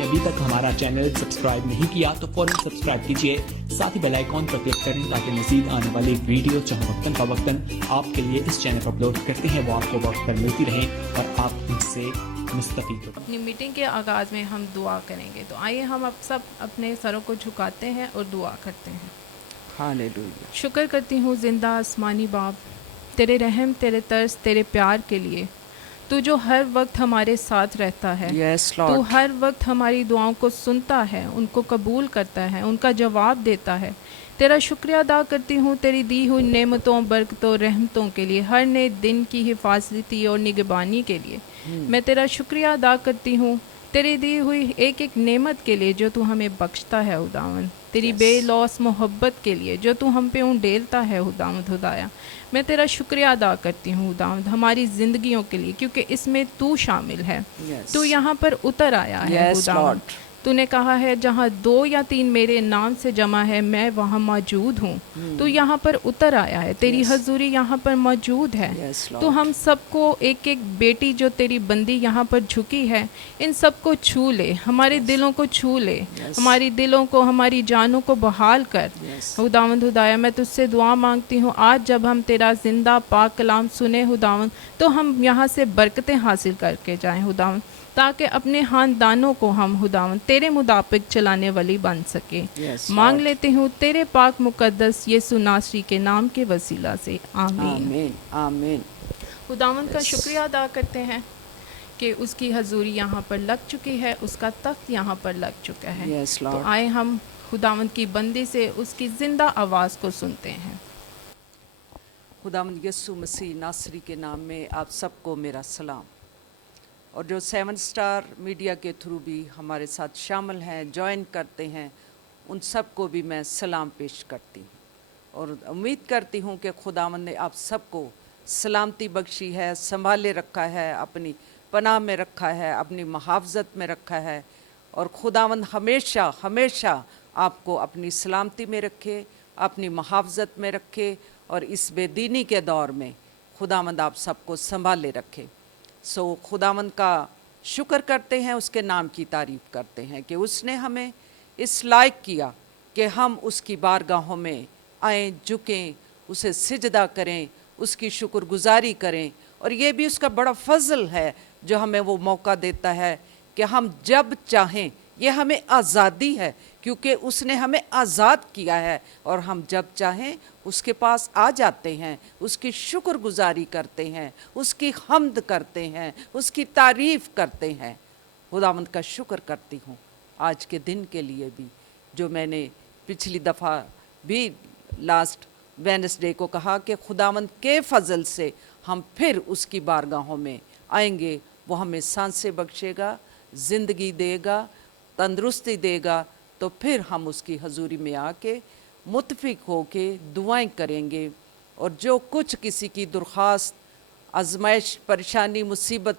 आपने अभी तक हमारा चैनल सब्सक्राइब नहीं किया तो फौरन सब्सक्राइब कीजिए, साथ ही बेल आइकॉन पर क्लिक करें ताकि मजीद आने वाली वीडियो चाहे वक्तन फवक्तन आपके लिए इस चैनल पर अपलोड करते हैं वो आपको वक्त पर मिलती रहे और आप उनसे मुस्तफीद हो। अपनी मीटिंग के आगाज़ में हम दुआ करेंगे, तो आइए हम अब सब अपने सरों को झुकाते हैं और दुआ करते हैं। हालेलुया। शुक्र करती हूँ ज़िंदा आसमानी बाप, तेरे रहम, तेरे तरस, तेरे प्यार के लिए। तू जो हर वक्त हमारे साथ रहता है, Yes, तू Lord. हर वक्त हमारी दुआओं को सुनता है, उनको कबूल करता है, उनका जवाब देता है। तेरा शुक्रिया अदा करती हूँ तेरी दी हुई नेमतों, बरकतों, रहमतों के लिए, हर नए दिन की हिफाजती और निगहबानी के लिए। मैं तेरा शुक्रिया अदा करती हूँ तेरी दी हुई एक एक नेमत के लिए जो तू हमें बख्शता है खुदावंद, तेरी बेलौस मोहब्बत के लिए जो तू हम पे उंडेलता है खुदावंद खुदाया। मैं तेरा शुक्रिया अदा करती हूँ खुदावंद हमारी ज़िंदगियों के लिए, क्योंकि इसमें तू शामिल है। Yes. तू यहाँ पर उतर आया है Yes, खुदावंद। Lord. तूने कहा है जहाँ 2 या 3 मेरे नाम से जमा है मैं वहाँ मौजूद हूँ। तू यहाँ पर उतर आया है, तेरी हजूरी यहाँ पर मौजूद है। Yes, Lord. तो हम सबको एक एक बेटी जो तेरी बंदी यहाँ पर झुकी है, इन सबको छू ले, हमारे दिलों को छू ले, हमारी दिलों को, हमारी जानों को बहाल कर। खुदावंद खुदाया, मैं तुझसे दुआ मांगती हूँ आज जब हम तेरा जिंदा पाक कलाम सुने खुदावंद, तो हम यहाँ से बरकतें हासिल करके जाएं खुदावंद, ताकि अपने खानदानों को हम खुदावंद तेरे मुताबिक चलाने वाली बन सके। Yes, मांग Lord. लेते हूँ तेरे पाक मुकद्दस यीशु नासरी के नाम के वसीला से, आमीन। आमीन आमीन। खुदावंद का Yes. शुक्रिया अदा करते हैं कि उसकी हजूरी यहाँ पर लग चुकी है, उसका तख्त यहाँ पर लग चुका है। Yes, तो Lord. आए हम खुदावंद की बंदी से उसकी जिंदा आवाज़ को सुनते हैं। खुदावंद यीशु मसीह नासरी के नाम में आप सबको मेरा सलाम, और जो 7 स्टार मीडिया के थ्रू भी हमारे साथ शामिल हैं, ज्वाइन करते हैं, उन सबको भी मैं सलाम पेश करती हूँ और उम्मीद करती हूँ कि खुदावंद ने आप सबको सलामती बख्शी है, संभाले रखा है, अपनी पनाह में रखा है, अपनी मुहाफ़ज़त में रखा है, और खुदावंद हमेशा हमेशा आपको अपनी सलामती में रखे, अपनी मुहाफ़ज़त में रखे, और इस बेदीनी के दौर में खुदावंद आप सबको संभाले रखे। सो खुदावंद का शुक्र करते हैं, उसके नाम की तारीफ़ करते हैं कि उसने हमें इस लायक किया कि हम उसकी बारगाहों में आएँ, झुकें, उसे सिजदा करें, उसकी शुक्रगुजारी करें। और ये भी उसका बड़ा फजल है जो हमें वो मौका देता है कि हम जब चाहें, ये हमें आज़ादी है क्योंकि उसने हमें आज़ाद किया है, और हम जब चाहें उसके पास आ जाते हैं, उसकी शुक्रगुजारी करते हैं, उसकी हम्द करते हैं, उसकी तारीफ़ करते हैं। खुदावंद का शुक्र करती हूँ आज के दिन के लिए भी, जो मैंने पिछली दफ़ा भी लास्ट वेडनेसडे को कहा कि खुदावंद के फजल से हम फिर उसकी बारगाहों में आएंगे, वो हमें सांसें बख्शेगा, ज़िंदगी देगा, तंदुरुस्ती देगा, तो फिर हम उसकी हजूरी में आके मुतफिक होके दुआएं करेंगे, और जो कुछ किसी की दरख्वास्त, आजमाइश, परेशानी, मुसीबत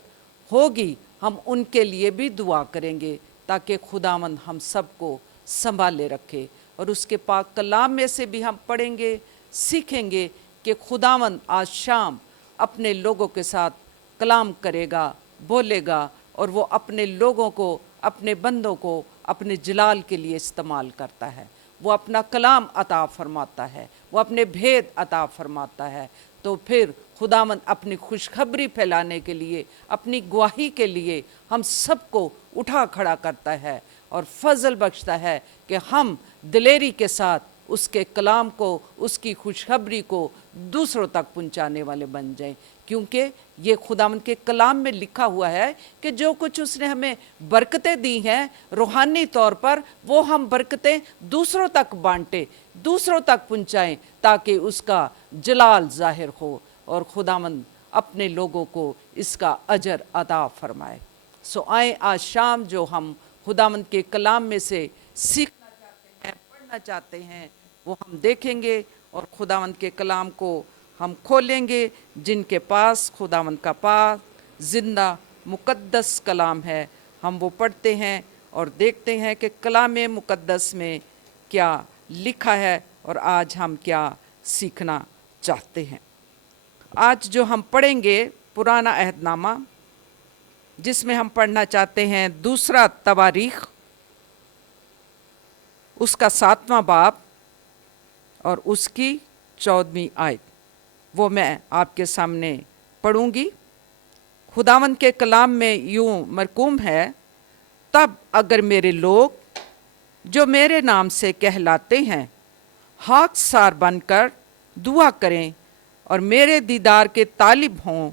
होगी, हम उनके लिए भी दुआ करेंगे ताकि खुदावंद हम सबको संभाले रखे। और उसके पाक कलाम में से भी हम पढ़ेंगे, सीखेंगे कि खुदावंद आज शाम अपने लोगों के साथ कलाम करेगा, बोलेगा, और वो अपने लोगों को, अपने बंदों को अपने जलाल के लिए इस्तेमाल करता है। वो अपना कलाम अता फरमाता है, वो अपने भेद अता फरमाता है। तो फिर खुदावंद अपनी खुशखबरी फैलाने के लिए, अपनी गवाही के लिए हम सबको उठा खड़ा करता है और फजल बख्शता है कि हम दिलेरी के साथ उसके कलाम को, उसकी खुशखबरी को दूसरों तक पहुंचाने वाले बन जाएं, क्योंकि ये खुदावंद के कलाम में लिखा हुआ है कि जो कुछ उसने हमें बरकतें दी हैं रूहानी तौर पर, वो हम बरकतें दूसरों तक बांटें, दूसरों तक पहुंचाएं, ताकि उसका जलाल जाहिर हो और खुदावंद अपने लोगों को इसका अजर अता फरमाए। सो आए आज शाम जो हम खुदावंद के कलाम में से सीखना चाहते हैं, पढ़ना चाहते हैं, वो हम देखेंगे, और खुदावंद के कलाम को हम खोलेंगे। जिनके पास खुदावंद का पाक जिंदा मुकद्दस कलाम है, हम वो पढ़ते हैं और देखते हैं कि कलाम मुकद्दस में क्या लिखा है और आज हम क्या सीखना चाहते हैं। आज जो हम पढ़ेंगे पुराना अहदनामा, जिसमें हम पढ़ना चाहते हैं दूसरा तवारीख उसका 7वां बाब और उसकी 14वीं आयत, वो मैं आपके सामने पढ़ूंगी। खुदावंद के कलाम में यूं मरकूम है, तब अगर मेरे लोग जो मेरे नाम से कहलाते हैं हाकसार बनकर दुआ करें और मेरे दीदार के तालिब हों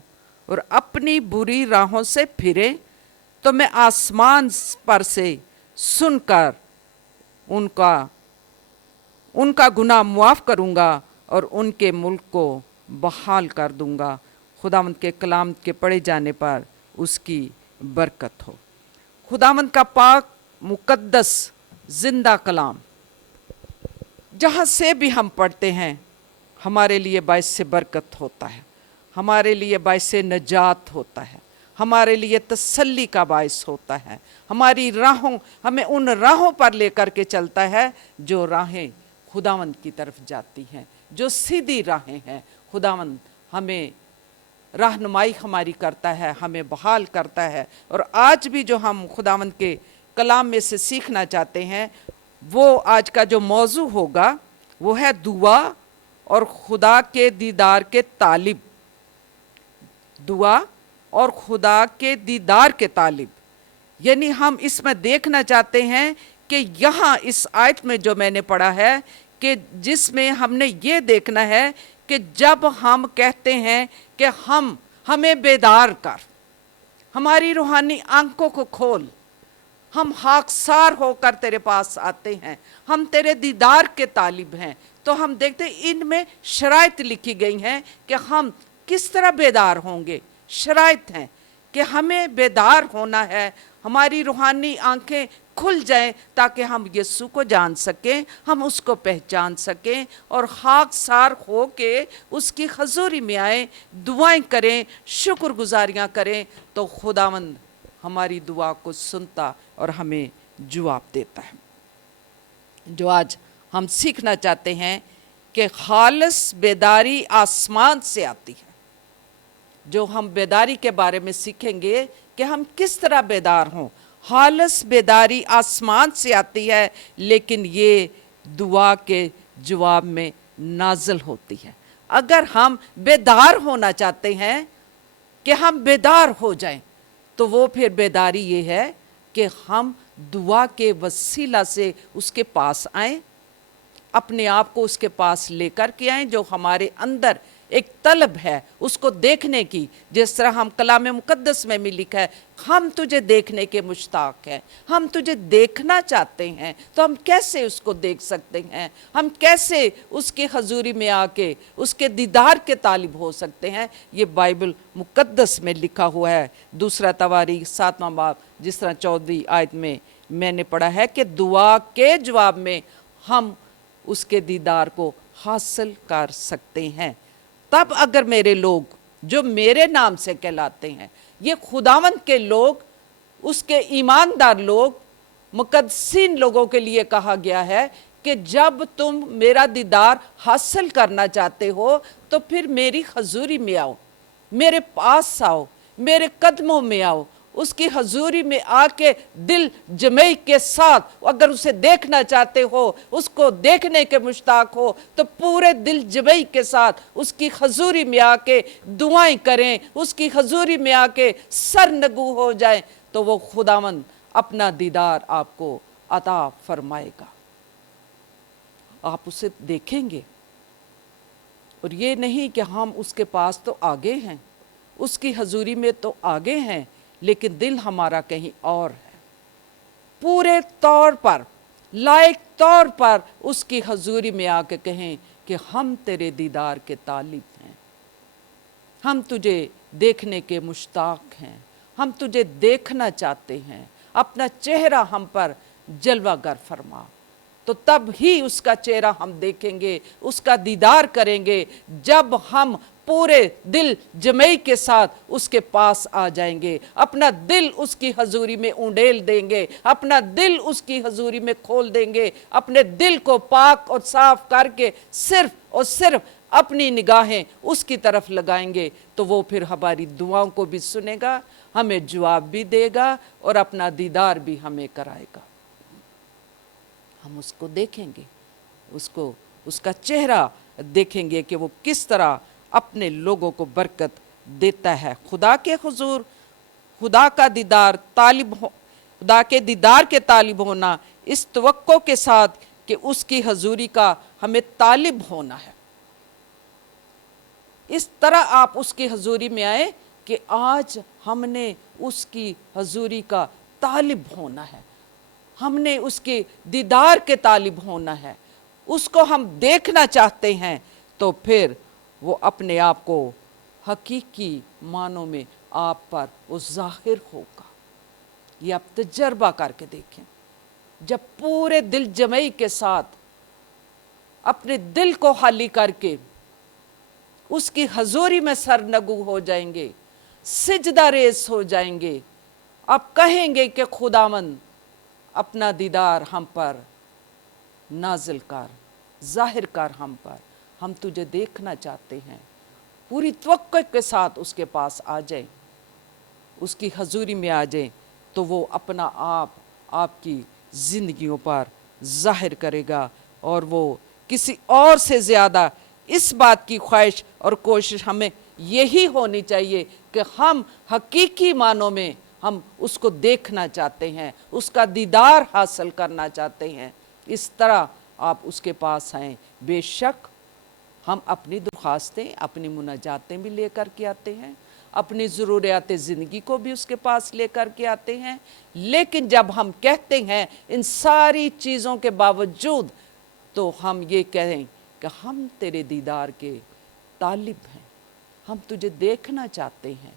और अपनी बुरी राहों से फिरें, तो मैं आसमान पर से सुनकर उनका गुनाह मुआफ़ करूँगा और उनके मुल्क को बहाल कर दूँगा। खुदावंद के कलाम के पढ़े जाने पर उसकी बरकत हो। खुदावंद का पाक मुकद्दस जिंदा कलाम जहाँ से भी हम पढ़ते हैं हमारे लिए बाइस से बरकत होता है, हमारे लिए बाइस से नजात होता है, हमारे लिए तसल्ली का बाइस होता है। हमारी राहों, हमें उन राहों पर लेकर के चलता है जो राहें खुदावंद की तरफ जाती हैं, जो सीधी राहें हैं। खुदावंद हमें रहनुमाई हमारी करता है, हमें बहाल करता है। और आज भी जो हम खुदावंद के कलाम में से सीखना चाहते हैं, वो आज का जो मौजू होगा वो है दुआ और खुदा के दीदार के तालिब। दुआ और खुदा के दीदार के तालिब, यानी हम इसमें देखना चाहते हैं कि यहाँ इस आयत में जो मैंने पढ़ा है कि जिसमें हमने ये देखना है कि जब हम कहते हैं कि हमें बेदार कर, हमारी रूहानी आंखों को खोल, हम हाकसार होकर तेरे पास आते हैं, हम तेरे दीदार के तालिब हैं, तो हम देखते हैं इनमें शराइत लिखी गई हैं कि हम किस तरह बेदार होंगे। शराइत हैं कि हमें बेदार होना है, हमारी रूहानी आंखें खुल जाएं ताकि हम यीशु को जान सकें, हम उसको पहचान सकें और हाकसार हो के उसकी हजूरी में आएं, दुआएं करें, शुक्रगुजारियां करें, तो खुदावंद हमारी दुआ को सुनता और हमें जवाब देता है। जो आज हम सीखना चाहते हैं कि खालिस बेदारी आसमान से आती है। जो हम बेदारी के बारे में सीखेंगे कि हम किस तरह बेदार हों। खालिस बेदारी आसमान से आती है, लेकिन ये दुआ के जवाब में नाज़िल होती है। अगर हम बेदार होना चाहते हैं कि हम बेदार हो जाएं, तो वो फिर बेदारी ये है कि हम दुआ के वसीला से उसके पास आएं, अपने आप को उसके पास लेकर के आएं। जो हमारे अंदर एक तलब है उसको देखने की, जिस तरह हम कलाम मुकद्दस में भी लिखा है, हम तुझे देखने के मुश्ताक हैं, हम तुझे देखना चाहते हैं। तो हम कैसे उसको देख सकते हैं, हम कैसे उसके हजूरी में आके उसके दीदार के तालिब हो सकते हैं। ये बाइबल मुकद्दस में लिखा हुआ है। दूसरा तवारीख 7वां बाब जिस तरह 14वीं आयत में मैंने पढ़ा है कि दुआ के जवाब में हम उसके दीदार को हासिल कर सकते हैं। तब अगर मेरे लोग जो मेरे नाम से कहलाते हैं, ये खुदावंद के लोग, उसके ईमानदार लोग, मुकद्दसीन लोगों के लिए कहा गया है कि जब तुम मेरा दीदार हासिल करना चाहते हो तो फिर मेरी हजूरी में आओ, मेरे पास आओ, मेरे कदमों में आओ, उसकी हजूरी में आके दिल जमई के साथ अगर उसे देखना चाहते हो, उसको देखने के मुश्ताक हो, तो पूरे दिल जमई के साथ उसकी हजूरी में आके दुआएं करें, उसकी हजूरी में आके सरनगू हो जाएं, तो वो खुदावंद अपना दीदार आपको अता फरमाएगा। आप उसे देखेंगे और ये नहीं कि हम उसके पास तो आगे हैं, उसकी हजूरी में तो आगे हैं, लेकिन दिल हमारा कहीं और है। पूरे तौर पर, लायक तौर पर उसकी हजूरी में आके कहें कि हम तेरे दीदार के तालिब हैं, हम तुझे देखने के मुश्ताक हैं, हम तुझे देखना चाहते हैं, अपना चेहरा हम पर जलवागर फरमा। तो तब ही उसका चेहरा हम देखेंगे, उसका दीदार करेंगे, जब हम पूरे दिल जमई के साथ उसके पास आ जाएंगे, अपना दिल उसकी हजूरी में उंडेल देंगे, अपना दिल उसकी हजूरी में खोल देंगे, अपने दिल को पाक और साफ करके सिर्फ और सिर्फ अपनी निगाहें उसकी तरफ लगाएंगे, तो वो फिर हमारी दुआओं को भी सुनेगा, हमें जवाब भी देगा और अपना दीदार भी हमें कराएगा। हम उसको देखेंगे, उसको उसका चेहरा देखेंगे कि वो किस तरह अपने लोगों को बरकत देता है। खुदा के हुजूर खुदा का दीदार तालिब हो, खुदा के दीदार के तालिब होना इस तवक्को के साथ कि उसकी हजूरी का हमें तालिब होना है। इस तरह आप उसकी हजूरी में आए कि आज हमने उसकी हजूरी का तालिब होना है, हमने उसके दीदार के तालिब होना है, उसको हम देखना चाहते हैं, तो फिर वो अपने आप को हकीकी मानों में आप पर वो जाहिर होगा। ये आप तजर्बा करके देखें। जब पूरे दिल जमई के साथ अपने दिल को खाली करके उसकी हजूरी में सरनगू हो जाएंगे, सिजदा रेस हो जाएंगे, आप कहेंगे कि खुदावंद अपना दीदार हम पर नाजिल कर, जाहिर कर हम पर, हम तुझे देखना चाहते हैं। पूरी तवक्को के साथ उसके पास आ जाए, उसकी हजूरी में आ जाए, तो वो अपना आप आपकी ज़िंदगियों पर जाहिर करेगा। और वो किसी और से ज़्यादा इस बात की ख्वाहिश और कोशिश हमें यही होनी चाहिए कि हम हकीकी मानों में हम उसको देखना चाहते हैं, उसका दीदार हासिल करना चाहते हैं। इस तरह आप उसके पास आएँ। बेशक हम अपनी दरख्वास्तें, अपनी मुनाजातें भी लेकर के आते हैं, अपनी ज़रूरियात ज़िंदगी को भी उसके पास लेकर के आते हैं, लेकिन जब हम कहते हैं इन सारी चीज़ों के बावजूद, तो हम ये कहें कि हम तेरे दीदार के तालिब हैं, हम तुझे देखना चाहते हैं,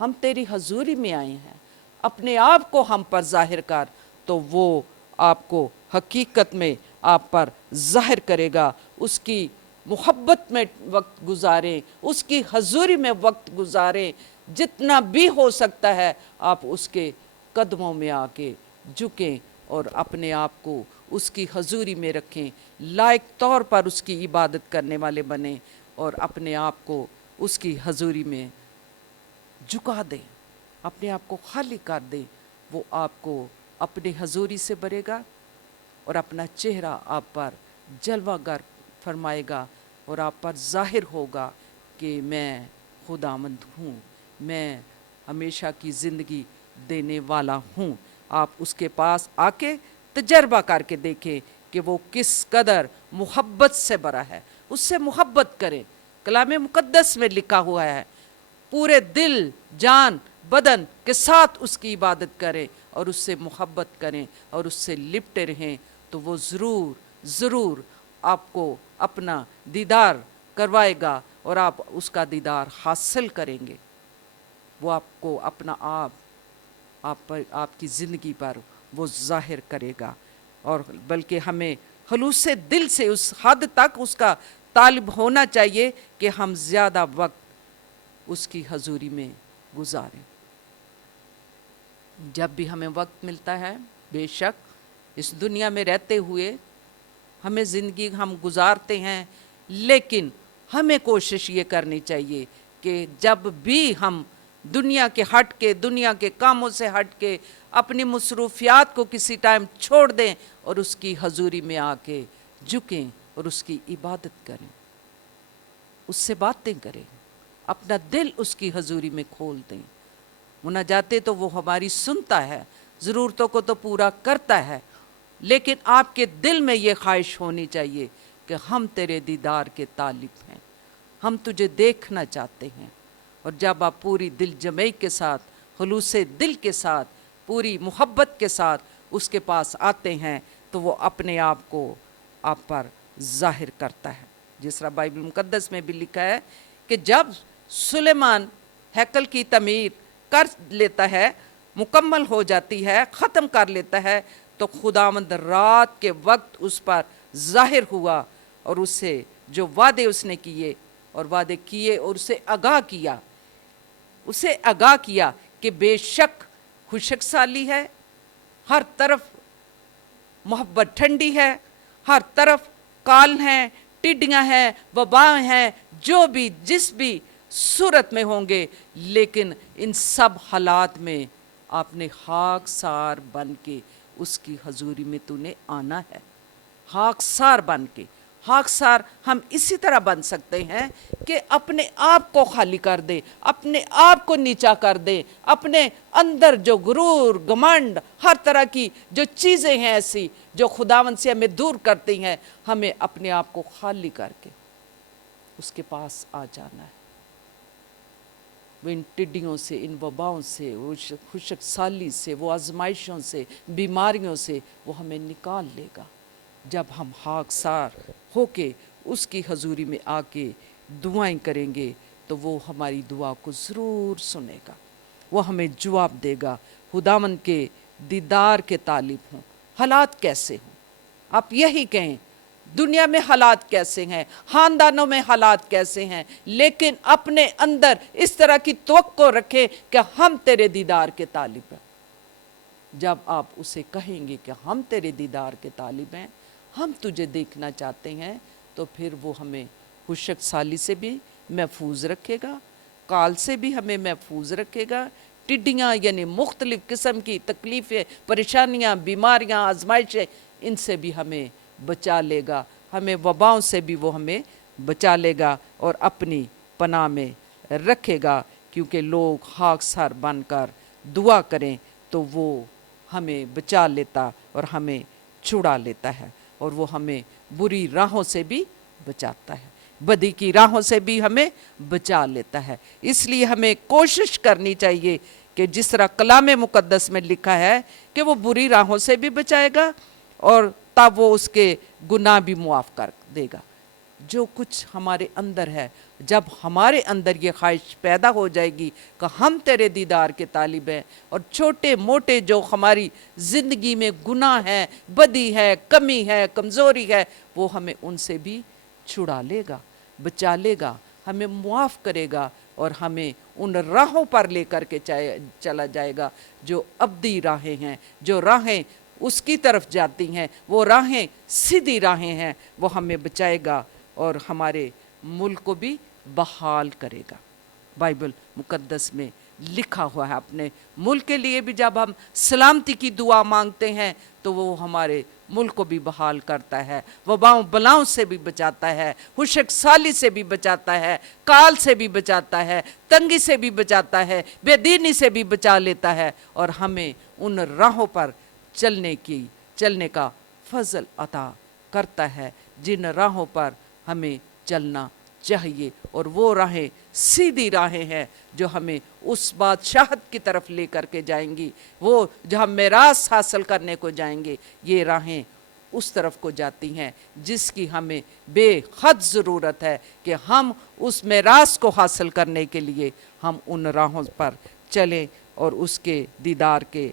हम तेरी हजूरी में आए हैं, अपने आप को हम पर जाहिर कर, तो वो आपको हकीकत में आप पर जाहिर करेगा। उसकी मोहब्बत में वक्त गुजारें, उसकी हजूरी में वक्त गुजारें, जितना भी हो सकता है आप उसके कदमों में आके झुकें और अपने आप को उसकी हजूरी में रखें, लायक तौर पर उसकी इबादत करने वाले बने और अपने आप को उसकी हजूरी में झुका दें, अपने आप को खाली कर दें। वो आपको अपनी हजूरी से भरेगा और अपना चेहरा आप पर जलवागर फरमाएगा और आप पर जाहिर होगा कि मैं खुदावंद हूँ, मैं हमेशा की ज़िंदगी देने वाला हूँ। आप उसके पास आके तजर्बा करके देखें कि वो किस कदर मोहब्बत से भरा है। उससे मोहब्बत करें। कलाम मुकद्दस में लिखा हुआ है, पूरे दिल, जान, बदन के साथ उसकी इबादत करें और उससे मोहब्बत करें और उससे लिपटे रहें, तो वो ज़रूर आपको अपना दीदार करवाएगा और आप उसका दीदार हासिल करेंगे। वो आपको अपना आप पर, आपकी ज़िंदगी पर वो जाहिर करेगा। और बल्कि हमें खलूस दिल से उस हद तक उसका तालिब होना चाहिए कि हम ज़्यादा वक्त उसकी हजूरी में गुजारें। जब भी हमें वक्त मिलता है, बेशक इस दुनिया में रहते हुए हमें ज़िंदगी हम गुजारते हैं, लेकिन हमें कोशिश ये करनी चाहिए कि जब भी हम दुनिया के हट के, दुनिया के कामों से हट के अपनी मसरूफियात को किसी टाइम छोड़ दें और उसकी हजूरी में आके झुकें और उसकी इबादत करें, उससे बातें करें, अपना दिल उसकी हजूरी में खोल दें। मुनाजाते तो वो हमारी सुनता है, ज़रूरतों को तो पूरा करता है, लेकिन आपके दिल में ये ख्वाहिश होनी चाहिए कि हम तेरे दीदार के तालिब हैं, हम तुझे देखना चाहते हैं। और जब आप पूरी दिल जमई के साथ, खलूस दिल के साथ, पूरी मोहब्बत के साथ उसके पास आते हैं, तो वो अपने आप को आप पर जाहिर करता है। जिस तरह बाइबल मुकद्दस में भी लिखा है कि जब सुलेमान हैकल की तमीर कर लेता है, मुकम्मल हो जाती है, ख़त्म कर लेता है, तो खुदावंद रात के वक्त उस पर जाहिर हुआ और उससे जो वादे उसने किए और उसे आगाह किया कि बेशक खुशक साली है, हर तरफ मोहब्बत ठंडी है, हर तरफ काल हैं, टिड्डियाँ हैं, वबाएँ हैं, जो भी जिस भी सूरत में होंगे, लेकिन इन सब हालात में आपने खाकसार बन के उसकी हजूरी में तूने आना है। खाकसार बन के, खाकसार हम इसी तरह बन सकते हैं कि अपने आप को खाली कर दे, अपने आप को नीचा कर दे, अपने अंदर जो गुरूर, घमंड, हर तरह की जो चीज़ें हैं ऐसी जो खुदावंद से हमें दूर करती हैं, हमें अपने आप को खाली करके उसके पास आ जाना है। वो इन टिड्डियों से, इन वबाओं से, वो खुशक साली से, वो आजमाइशों से, बीमारियों से वो हमें निकाल लेगा। जब हम खाकसार होके उसकी हजूरी में आके दुआएं करेंगे तो वो हमारी दुआ को ज़रूर सुनेगा, वो हमें जवाब देगा। खुदावंद के दीदार के तालिब हों, हालात कैसे हों, आप यही कहें, दुनिया में हालात कैसे हैं, ख़ानदानों में हालात कैसे हैं, लेकिन अपने अंदर इस तरह की तवक्को रखें कि हम तेरे दीदार के तालिब हैं। जब आप उसे कहेंगे कि हम तेरे दीदार के तालिब हैं, हम तुझे देखना चाहते हैं, तो फिर वो हमें खुशक साली से भी महफूज रखेगा, काल से भी हमें महफूज रखेगा, टिड्डियाँ यानी मुख्तलिफ़ किस्म की तकलीफ़ें, परेशानियाँ, बीमारियाँ, आजमाइशें, इनसे भी हमें बचा लेगा, हमें वबाओं से भी वो हमें बचा लेगा और अपनी पनाह में रखेगा। क्योंकि लोग खाकसार बनकर दुआ करें तो वो हमें बचा लेता और हमें छुड़ा लेता है, और वो हमें बुरी राहों से भी बचाता है, बदी की राहों से भी हमें बचा लेता है। इसलिए हमें कोशिश करनी चाहिए कि जिस तरह कलाम मुक़द्दस में लिखा है कि वो बुरी राहों से भी बचाएगा और तब वो उसके गुनाह भी मुआफ़ कर देगा। जो कुछ हमारे अंदर है, जब हमारे अंदर ये ख्वाहिश पैदा हो जाएगी कि हम तेरे दीदार के तालिब हैं, और छोटे मोटे जो हमारी ज़िंदगी में गुनाह है, बदी है, कमी है, कमज़ोरी है, वो हमें उनसे भी छुड़ा लेगा, बचा लेगा, हमें मुआफ़ करेगा और हमें उन राहों पर लेकर के चला जाएगा जो अब्दी राहें हैं, जो राहें उसकी तरफ जाती हैं, वो राहें सीधी राहें हैं। वो हमें बचाएगा और हमारे मुल्क को भी बहाल करेगा। बाइबल मुक़द्दस में लिखा हुआ है, अपने मुल्क के लिए भी जब हम सलामती की दुआ मांगते हैं तो वो हमारे मुल्क को भी बहाल करता है, वबाओं बलाओं से भी बचाता है, खुशक साली से भी बचाता है, काल से भी बचाता है, तंगी से भी बचाता है, बेदीनी से भी बचा लेता है, और हमें उन राहों पर चलने का फजल अता करता है जिन राहों पर हमें चलना चाहिए। और वो राहें सीधी राहें हैं जो हमें उस बादशाहत की तरफ लेकर के जाएंगी, वो जो हम मेरास हासिल करने को जाएंगे, ये राहें उस तरफ को जाती हैं जिसकी हमें बेहद ज़रूरत है कि हम उस मेरास को हासिल करने के लिए हम उन राहों पर चलें और उसके दीदार के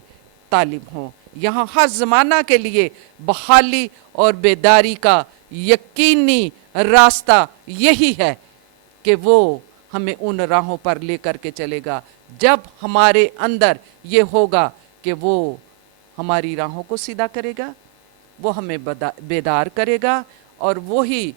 तालिब हों। यहाँ हर ज़माना के लिए बहाली और बेदारी का यकीनी रास्ता यही है कि वो हमें उन राहों पर लेकर के चलेगा। जब हमारे अंदर ये होगा कि वो हमारी राहों को सीधा करेगा, वो हमें बेदार करेगा, और वो ही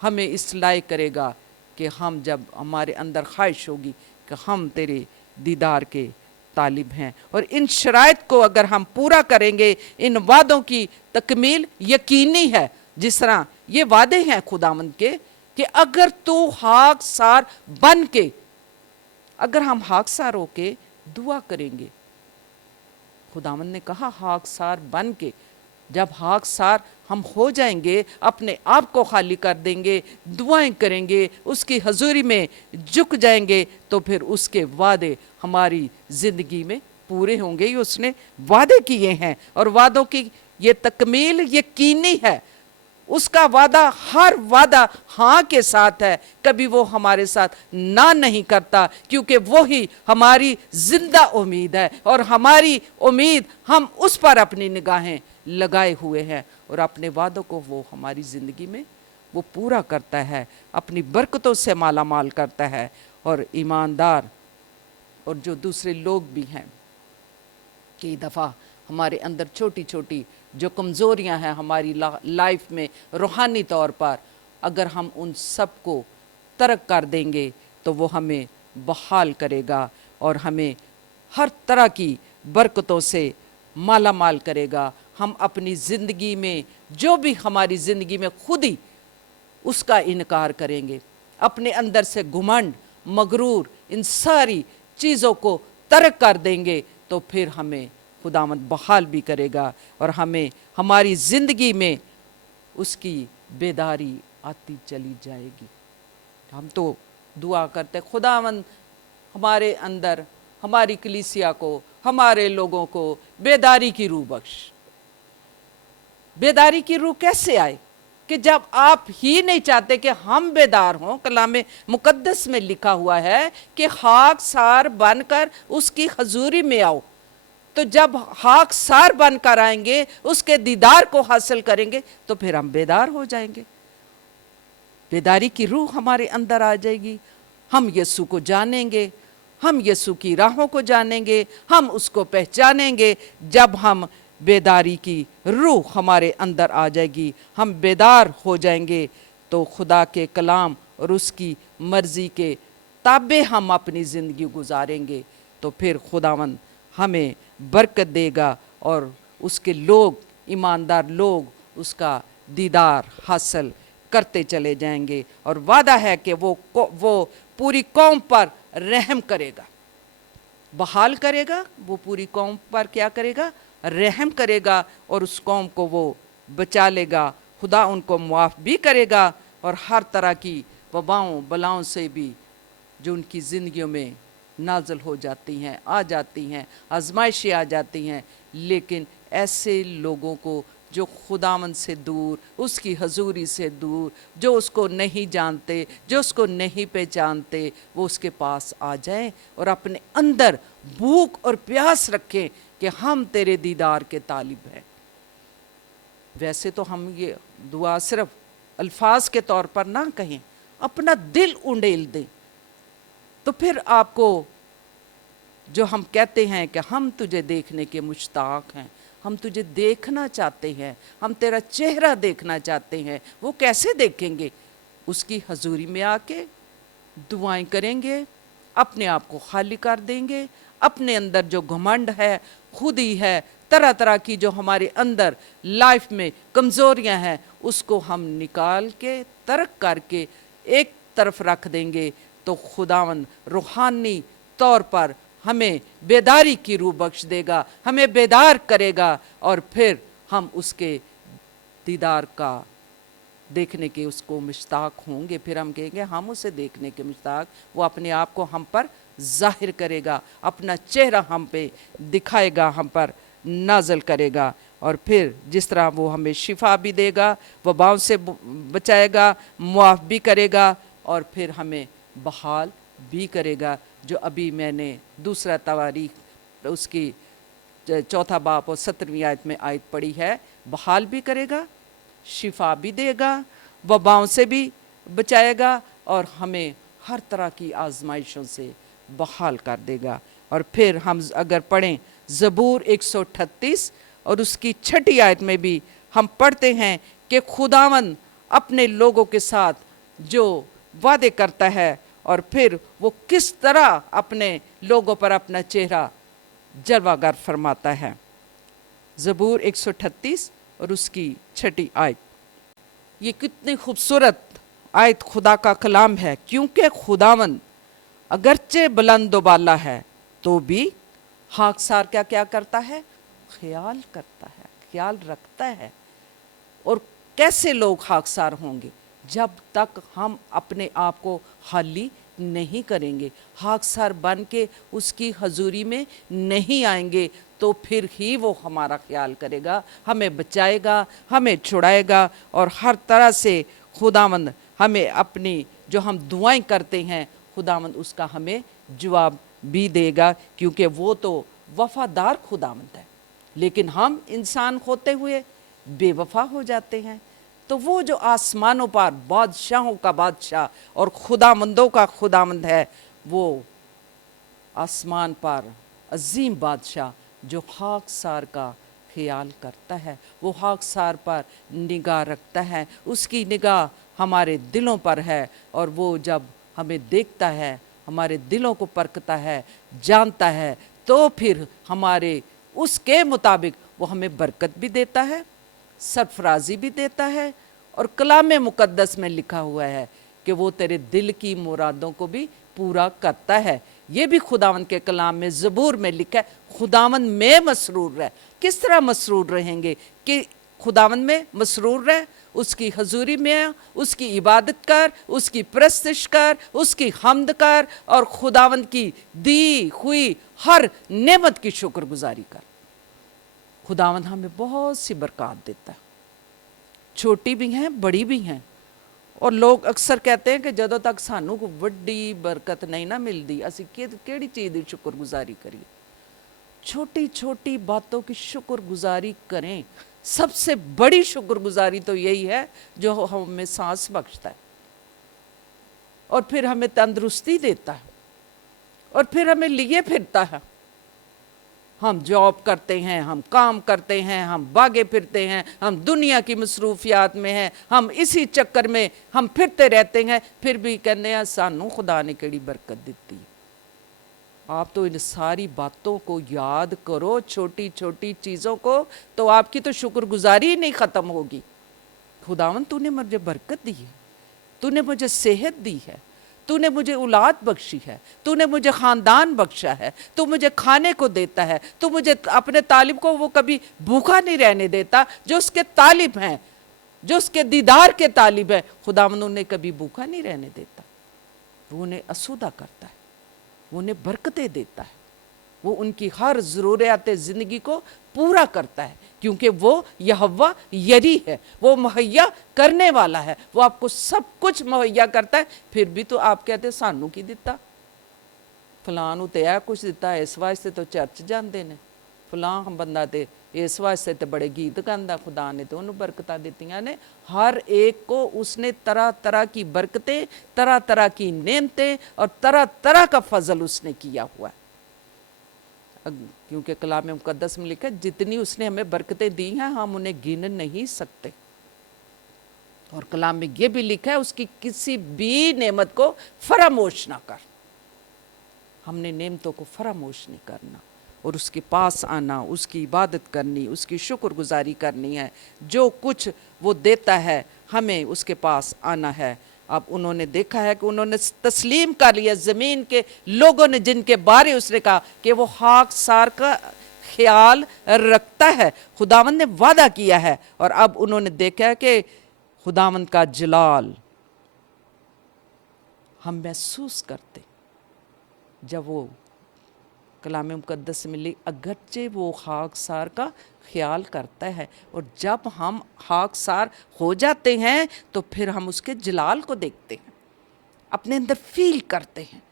हमें इस लायक करेगा कि हम, जब हमारे अंदर ख्वाहिश होगी कि हम तेरे दीदार के तालिब हैं, और इन शराइत को अगर हम पूरा करेंगे, इन वादों की तकमील यकीनी है। जिस तरह ये वादे हैं खुदावंद के कि अगर तू खाकसार बन के, अगर हम खाकसार होके दुआ करेंगे, खुदावंद ने कहा खाकसार बन के, जब खाकसार हम हो जाएंगे, अपने आप को खाली कर देंगे, दुआएं करेंगे, उसकी हजूरी में झुक जाएंगे, तो फिर उसके वादे हमारी ज़िंदगी में पूरे होंगे। ये उसने वादे किए हैं और वादों की ये तकमील यकीनी है। उसका वादा, हर वादा हाँ के साथ है, कभी वो हमारे साथ ना नहीं करता, क्योंकि वो ही हमारी जिंदा उम्मीद है, और हमारी उम्मीद, हम उस पर अपनी निगाहें लगाए हुए हैं, और अपने वादों को वो हमारी ज़िंदगी में वो पूरा करता है, अपनी बरकतों से माला माल करता है। और ईमानदार और जो दूसरे लोग भी हैं, कई दफ़ा हमारे अंदर छोटी छोटी जो कमज़ोरियां हैं हमारी लाइफ में रूहानी तौर पर, अगर हम उन सब को तर्क कर देंगे तो वो हमें बहाल करेगा और हमें हर तरह की बरकतों से माला माल करेगा, हम अपनी ज़िंदगी में जो भी हमारी ज़िंदगी में खुद ही उसका इनकार करेंगे, अपने अंदर से घमंड, मगरूर, इन सारी चीज़ों को तर्क कर देंगे, तो फिर हमें खुदावंद बहाल भी करेगा और हमें हमारी ज़िंदगी में उसकी बेदारी आती चली जाएगी। हम तो दुआ करते, खुदावंद हमारे अंदर, हमारी कलीसिया को, हमारे लोगों को बेदारी की रूह बख्श। बेदारी की रूह कैसे आए? कि जब आप ही नहीं चाहते कि हम बेदार हों। कलाम मुकद्दस में लिखा हुआ है कि खाकसार बनकर उसकी हजूरी में आओ। तो जब खाकसार बनकर आएंगे, उसके दीदार को हासिल करेंगे, तो फिर हम बेदार हो जाएंगे। बेदारी की रूह हमारे अंदर आ जाएगी। हम यीशु को जानेंगे, हम यीशु की राहों को जानेंगे, हम उसको पहचानेंगे। जब हम बेदारी की रूह हमारे अंदर आ जाएगी, हम बेदार हो जाएंगे, तो खुदा के कलाम और उसकी मर्ज़ी के ताबे हम अपनी ज़िंदगी गुजारेंगे, तो फिर खुदावंद हमें बरकत देगा और उसके लोग, ईमानदार लोग उसका दीदार हासिल करते चले जाएंगे। और वादा है कि वो पूरी कौम पर रहम करेगा, बहाल करेगा। वो पूरी कौम पर क्या करेगा? रहम करेगा और उस कौम को वो बचा लेगा। खुदा उनको मुआफ़ भी करेगा और हर तरह की वबाओं बलाओं से भी जो उनकी ज़िंदगियों में नाज़िल हो जाती हैं, आ जाती हैं, आजमाइशें आ जाती हैं, लेकिन ऐसे लोगों को जो खुदावंद से दूर, उसकी हजूरी से दूर, जो उसको नहीं जानते, जो उसको नहीं पहचानते, वो उसके पास आ जाएं और अपने अंदर भूख और प्यास रखें कि हम तेरे दीदार के तालिब हैं। वैसे तो हम ये दुआ सिर्फ अल्फाज के तौर पर ना कहें, अपना दिल उंडेल दें, तो फिर आपको जो हम कहते हैं कि हम तुझे देखने के मुश्ताक हैं, हम तुझे देखना चाहते हैं, हम तेरा चेहरा देखना चाहते हैं, वो कैसे देखेंगे? उसकी हजूरी में आके दुआएं करेंगे, अपने आप को खाली कर देंगे, अपने अंदर जो घमंड है, खुदी है, तरह तरह की जो हमारे अंदर लाइफ में कमज़ोरियां हैं, उसको हम निकाल के तर्क करके एक तरफ रख देंगे, तो खुदावंद रूहानी तौर पर हमें बेदारी की रूह बख्श देगा, हमें बेदार करेगा और फिर हम उसके दीदार का देखने के उसको मुश्ताक होंगे। फिर हम कहेंगे हम उसे देखने के मुश्ताक। वो अपने आप को हम पर जाहिर करेगा, अपना चेहरा हम पे दिखाएगा, हम पर नाज़िल करेगा और फिर जिस तरह वो हमें शिफा भी देगा, वबाओं से बचाएगा, मुआफ़ भी करेगा और फिर हमें बहाल भी करेगा। जो अभी मैंने दूसरा तवारीख उसकी 4 बाब और 17वीं आयत में आयत पढ़ी है, बहाल भी करेगा, शिफा भी देगा, वबाओं से भी बचाएगा और हमें हर तरह की आजमाइशों से बहाल कर देगा। और फिर हम अगर पढ़ें ज़बूर 138 और उसकी 6ठी आयत में भी हम पढ़ते हैं कि खुदावंद अपने लोगों के साथ जो वादे करता है और फिर वो किस तरह अपने लोगों पर अपना चेहरा जलवागर फरमाता है। ज़बूर 138 और उसकी 6ठी आयत, ये कितनी खूबसूरत आयत खुदा का कलाम है, क्योंकि खुदावंद अगरचे बुलंद बाला है तो भी खाकसार क्या क्या करता है? ख्याल करता है, ख्याल रखता है। और कैसे लोग खाकसार होंगे? जब तक हम अपने आप को खाली नहीं करेंगे, खाकसार बन के उसकी हजूरी में नहीं आएंगे, तो फिर ही वो हमारा ख्याल करेगा, हमें बचाएगा, हमें छुड़ाएगा और हर तरह से खुदावंद हमें अपनी जो हम दुआएं करते हैं, खुदावंद उसका हमें जवाब भी देगा, क्योंकि वो तो वफादार खुदावंद है। लेकिन हम इंसान होते हुए बेवफा हो जाते हैं। तो वो जो आसमानों पर बादशाहों का बादशाह और खुदावंदों का खुदावंद है, वो आसमान पर अजीम बादशाह जो खाकसार का ख्याल करता है, वो खाकसार पर निगाह रखता है, उसकी निगाह हमारे दिलों पर है और वो जब हमें देखता है, हमारे दिलों को परखता है, जानता है, तो फिर हमारे उसके मुताबिक वो हमें बरकत भी देता है, सरफराजी भी देता है, और कलाम मुकद्दस में लिखा हुआ है कि वो तेरे दिल की मुरादों को भी पूरा करता है। ये भी खुदावंद के कलाम में, ज़बूर में लिखा है, खुदावंद में मसरूर रह। किस तरह मसरूर रहेंगे कि खुदावंद में मसरूर रह, उसकी हजूरी में, उसकी इबादत कर, उसकी परस्तिश कर, उसकी हम्द कर, और खुदावंद की दी हुई हर नेमत की शुक्रगुजारी कर। खुदावंद हमें बहुत सी बरकत देता है, छोटी भी हैं, बड़ी भी हैं। और लोग अक्सर कहते हैं कि ਜਦੋਂ तक सानू को ਵੱਡੀ बरकत नहीं ना मिलती, ਅਸੀਂ ਕਿਹੜੀ चीज़ की शुक्रगुजारी करिए। छोटी छोटी बातों की शुक्रगुजारी करें। सबसे बड़ी शुक्रगुजारी तो यही है जो हमें सांस बख्शता है, और फिर हमें तंदुरुस्ती देता है, और फिर हमें लिए फिरता है। हम जॉब करते हैं, हम काम करते हैं, हम भागे फिरते हैं, हम दुनिया की मसरूफियात में हैं, हम इसी चक्कर में हम फिरते रहते हैं, फिर भी कहते हैं सानू खुदा ने केड़ी बरकत दी। आप तो इन सारी बातों को याद करो, छोटी छोटी चीज़ों को, तो आपकी तो शुक्रगुजारी ही नहीं ख़त्म होगी। खुदावन तूने मुझे बरकत दी है, तूने मुझे सेहत दी है, तूने मुझे औलाद बख्शी है, तूने मुझे ख़ानदान बख्शा है, तू मुझे खाने को देता है, तू मुझे अपने तालिब को वो कभी भूखा नहीं रहने देता। जो उसके तालिब हैं, जो उसके दीदार के तालिब हैं, खुदावन उन्हें कभी भूखा नहीं रहने देता। वो उन्हें आसूदा करता है, वो उन्हें बरकतें देता है, वो उनकी हर ज़रूरियात ज़िंदगी को पूरा करता है, क्योंकि वो यहोवा यरी है, वो मुहैया करने वाला है, वो आपको सब कुछ मुहैया करता है। फिर भी तो आप कहते सानू की दिता, फलां नूं ते कुछ दिता, इस वास्ते तो चर्च जाते ने, फलां बंदा ते इस वास्ते तो बड़े गीत गांदा, खुदा ने तो उन्होंने बरकतां दित्तियां ने। हर एक को उसने तरह तरह की बरकतें, तरह तरह की नेमतें और तरह तरह का फजल उसने किया हुआ है। क्योंकि कलाम मुकद्दस में लिखा है जितनी उसने हमें बरकतें दी हैं हम उन्हें गिन नहीं सकते। और कलाम में ये भी लिखा है उसकी किसी भी नेमत को फरामोश ना कर। हमने नेमतों को फरामोश नहीं करना, और उसके पास आना, उसकी इबादत करनी, उसकी शुक्रगुजारी करनी है। जो कुछ वो देता है हमें उसके पास आना है। अब उन्होंने देखा है कि उन्होंने तस्लीम कर लिया, ज़मीन के लोगों ने जिनके बारे उसने कहा कि वो हाक सार का ख्याल रखता है, खुदावंद ने वादा किया है। और अब उन्होंने देखा है कि खुदावंद का जलाल हम महसूस करते जब वो कलाम मुकद्दस में लिखा, अगरचे वो खाकसार का ख्याल करता है। और जब हम खाकसार हो जाते हैं तो फिर हम उसके जलाल को देखते हैं, अपने अंदर फील करते हैं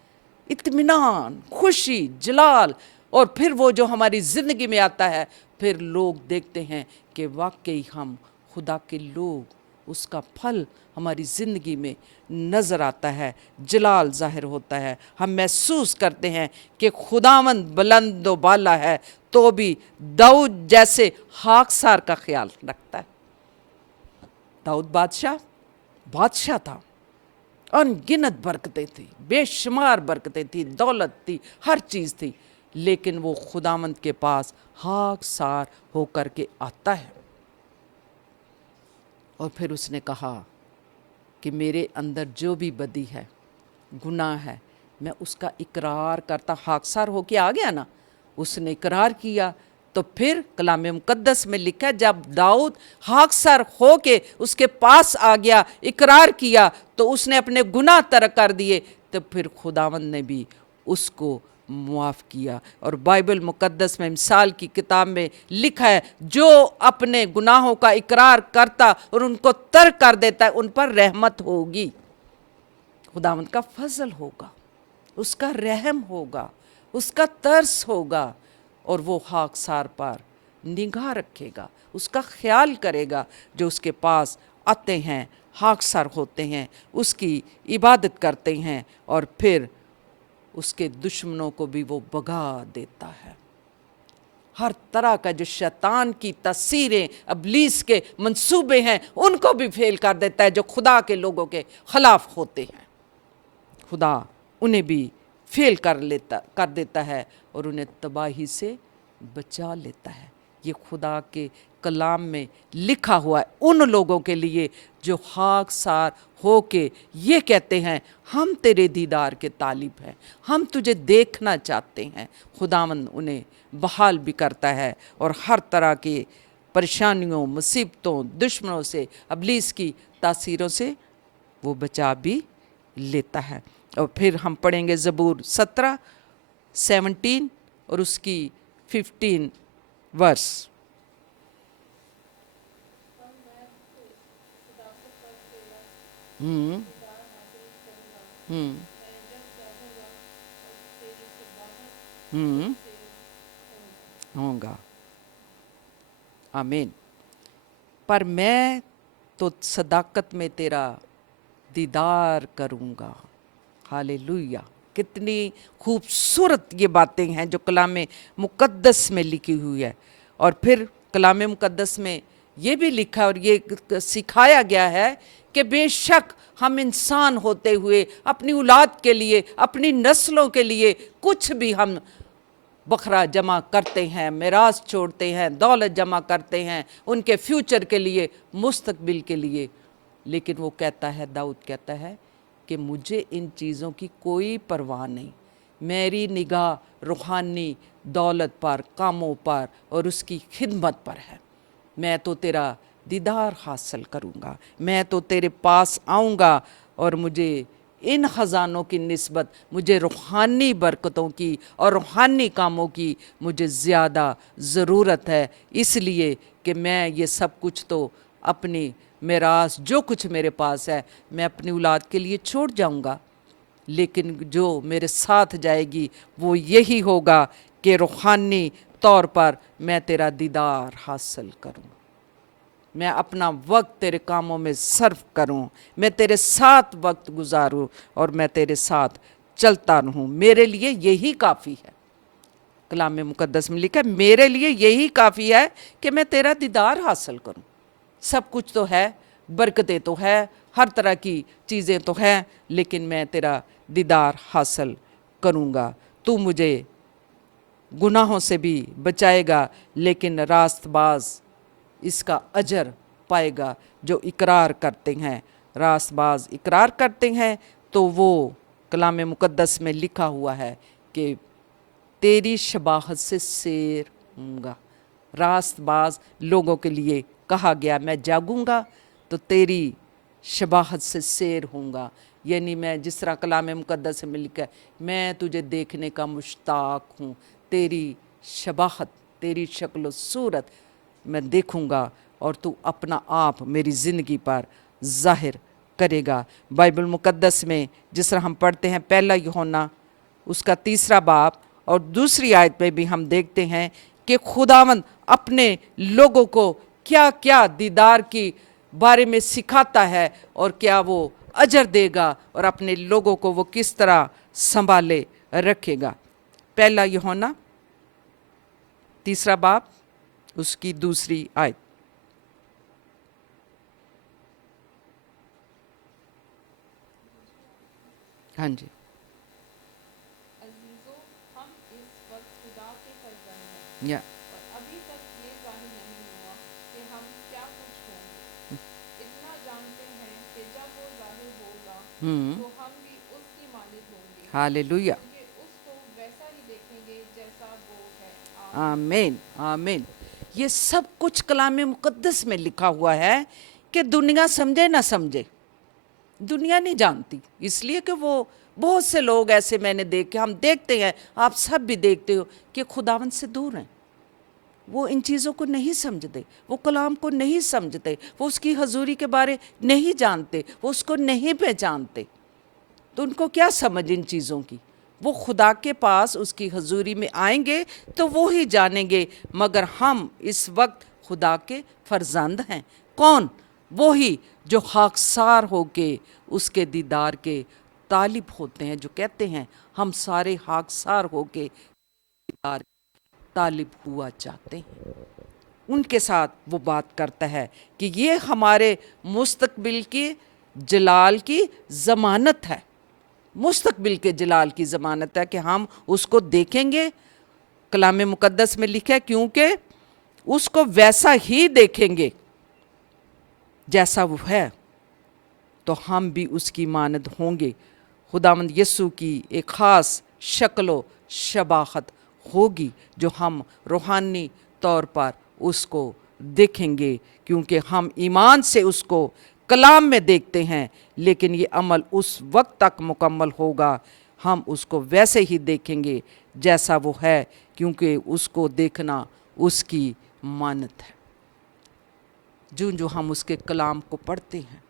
इत्मीनान, खुशी, जलाल। और फिर वो जो हमारी ज़िंदगी में आता है, फिर लोग देखते हैं कि वाकई हम खुदा के लोग, उसका फल हमारी ज़िंदगी में नज़र आता है, जलाल ज़ाहिर होता है। हम महसूस करते हैं कि खुदावंद बुलंद व बाला है तो भी दाऊद जैसे खाकसार का ख्याल रखता है। दाऊद बादशाह था, अनगिनत बरकतें थी, बेशुमार बरकतें थी, दौलत थी, हर चीज़ थी, लेकिन वो खुदावंद के पास खाकसार होकर के आता है। और फिर उसने कहा कि मेरे अंदर जो भी बदी है, गुनाह है, मैं उसका इकरार करता। खाकसार होके आ गया ना, उसने इकरार किया। तो फिर कलाम मुकद्दस में लिखा है जब दाऊद खाकसार होके उसके पास आ गया, इकरार किया, तो उसने अपने गुनाह तर्क कर दिए, तो फिर खुदावंद ने भी उसको मुआफ़ किया। और बाइबल मुकद्दस में मिसाल की किताब में लिखा है जो अपने गुनाहों का इकरार करता और उनको तर्क कर देता है, उन पर रहमत होगी, खुदावंद का फजल होगा, उसका रहम होगा, उसका तरस होगा, और वो खाकसार पर निगाह रखेगा, उसका ख्याल करेगा। जो उसके पास आते हैं, खाकसार होते हैं, उसकी इबादत करते हैं, और फिर उसके दुश्मनों को भी वो भगा देता है। हर तरह का जो शैतान की तस्वीरें, इब्लीस के मंसूबे हैं, उनको भी फेल कर देता है। जो खुदा के लोगों के खिलाफ होते हैं, खुदा उन्हें भी फेल कर देता है और उन्हें तबाही से बचा लेता है। ये खुदा के कलाम में लिखा हुआ है उन लोगों के लिए जो खाकसार हो के ये कहते हैं हम तेरे दीदार के तालिब हैं, हम तुझे देखना चाहते हैं। खुदावंद उन्हें बहाल भी करता है और हर तरह के परेशानियों, मुसीबतों, दुश्मनों से, इब्लीस की तासीरों से वो बचा भी लेता है। और फिर हम पढ़ेंगे ज़बूर 17 और उसकी 15 वर्स। होगा, आमीन। पर मैं तो सदाकत में तेरा दीदार करूँगा। हालेलुया। कितनी खूबसूरत ये बातें हैं जो कलाम मुक़द्दस में लिखी हुई है। और फिर कलाम मुक़द्दस में ये भी लिखा और ये सिखाया गया है कि बेशक हम इंसान होते हुए अपनी औलाद के लिए, अपनी नस्लों के लिए कुछ भी हम बखरा जमा करते हैं, मिरास छोड़ते हैं, दौलत जमा करते हैं उनके फ्यूचर के लिए, मुस्तकबिल के लिए। लेकिन वो कहता है, दाऊद कहता है कि मुझे इन चीज़ों की कोई परवाह नहीं, मेरी निगाह रूहानी दौलत पर, कामों पर और उसकी खिदमत पर है। मैं तो तेरा दीदार हासिल करूँगा, मैं तो तेरे पास आऊँगा और मुझे इन ख़ज़ानों की निस्बत मुझे रूहानी बरकतों की और रूहानी कामों की मुझे ज़्यादा ज़रूरत है, इसलिए कि मैं ये सब कुछ तो अपनी मिरास जो कुछ मेरे पास है मैं अपनी औलाद के लिए छोड़ जाऊँगा। लेकिन जो मेरे साथ जाएगी वो यही होगा कि रूहानी तौर पर मैं तेरा दीदार हासिल करूँ, मैं अपना वक्त तेरे कामों में सर्व करूं, मैं तेरे साथ वक्त गुजारूं और मैं तेरे साथ चलता रहूं। मेरे लिए यही काफ़ी है। कलाम मुक़द्दस में लिखा है मेरे लिए यही काफ़ी है कि मैं तेरा दीदार हासिल करूं। सब कुछ तो है, बरकतें तो है, हर तरह की चीज़ें तो हैं, लेकिन मैं तेरा दीदार हासिल करूँगा। तू मुझे गुनाहों से भी बचाएगा, लेकिन रास्तबाज इसका अजर पाएगा जो इकरार करते हैं। रास्तबाज इकरार करते हैं तो वो कलाम मुक़द्दस में लिखा हुआ है कि तेरी शबाहत से सैर होऊंगा। रास्तबाज लोगों के लिए कहा गया, मैं जागूंगा तो तेरी शबाहत से सैर होऊंगा। यानी मैं जिस तरह कलाम मुक़द्दस में लिखा है, मैं तुझे देखने का मुश्ताक हूँ, तेरी शबाहत, तेरी शक्ल सूरत मैं देखूंगा और तू अपना आप मेरी ज़िंदगी पर ज़ाहिर करेगा। बाइबल मुक़द्दस में जिस तरह हम पढ़ते हैं 1 यूहन्ना उसका 3 बाब और 2 आयत में भी हम देखते हैं कि खुदावंद अपने लोगों को क्या क्या दीदार की बारे में सिखाता है और क्या वो अजर देगा और अपने लोगों को वो किस तरह संभाले रखेगा। 1 यूहन्ना 3 बाब उसकी 2 आयत। हाँ जी। अजीजों, हम इस वक्त खुदा के फर्जंद हैं या और अभी तक ये जाहिर नहीं हुआ कि हम क्या कुछ होंगे। इतना जानते हैं कि जब वो जाहिर होगा तो हम भी उसकी मालिक होंगे, हालेलुया, क्योंकि उसको वैसा ही देखेंगे जैसा वो है। आमीन आमीन। ये सब कुछ कलाम मुक़द्दस में लिखा हुआ है कि दुनिया समझे ना समझे, दुनिया नहीं जानती, इसलिए कि वो बहुत से लोग ऐसे मैंने देखे, हम देखते हैं, आप सब भी देखते हो कि खुदावंद से दूर हैं। वो इन चीज़ों को नहीं समझते, वो कलाम को नहीं समझते, वो उसकी हजूरी के बारे नहीं जानते, वो उसको नहीं पहचानते। तो उनको क्या समझ इन चीज़ों की। वो खुदा के पास उसकी हजूरी में आएंगे तो वो ही जानेंगे। मगर हम इस वक्त खुदा के फर्जंद हैं। कौन? वो ही जो खाकसार होके उसके दीदार के तालिब होते हैं, जो कहते हैं हम सारे खाकसार होके दीदार तालिब हुआ चाहते हैं। उनके साथ वो बात करता है कि ये हमारे मुस्तकबिल की जलाल की ज़मानत है, मुस्तकबिल के जलाल की ज़मानत है कि हम उसको देखेंगे। कलाम मुक़द्दस में लिखा है क्योंकि उसको वैसा ही देखेंगे जैसा वो है, तो हम भी उसकी मानद होंगे। खुदावंद यीशु की एक ख़ास शक्ल शबाहत होगी जो हम रूहानी तौर पर उसको देखेंगे, क्योंकि हम ईमान से उसको कलाम में देखते हैं, लेकिन ये अमल उस वक्त तक मुकम्मल होगा हम उसको वैसे ही देखेंगे जैसा वो है, क्योंकि उसको देखना उसकी मानत है। जो हम उसके कलाम को पढ़ते हैं,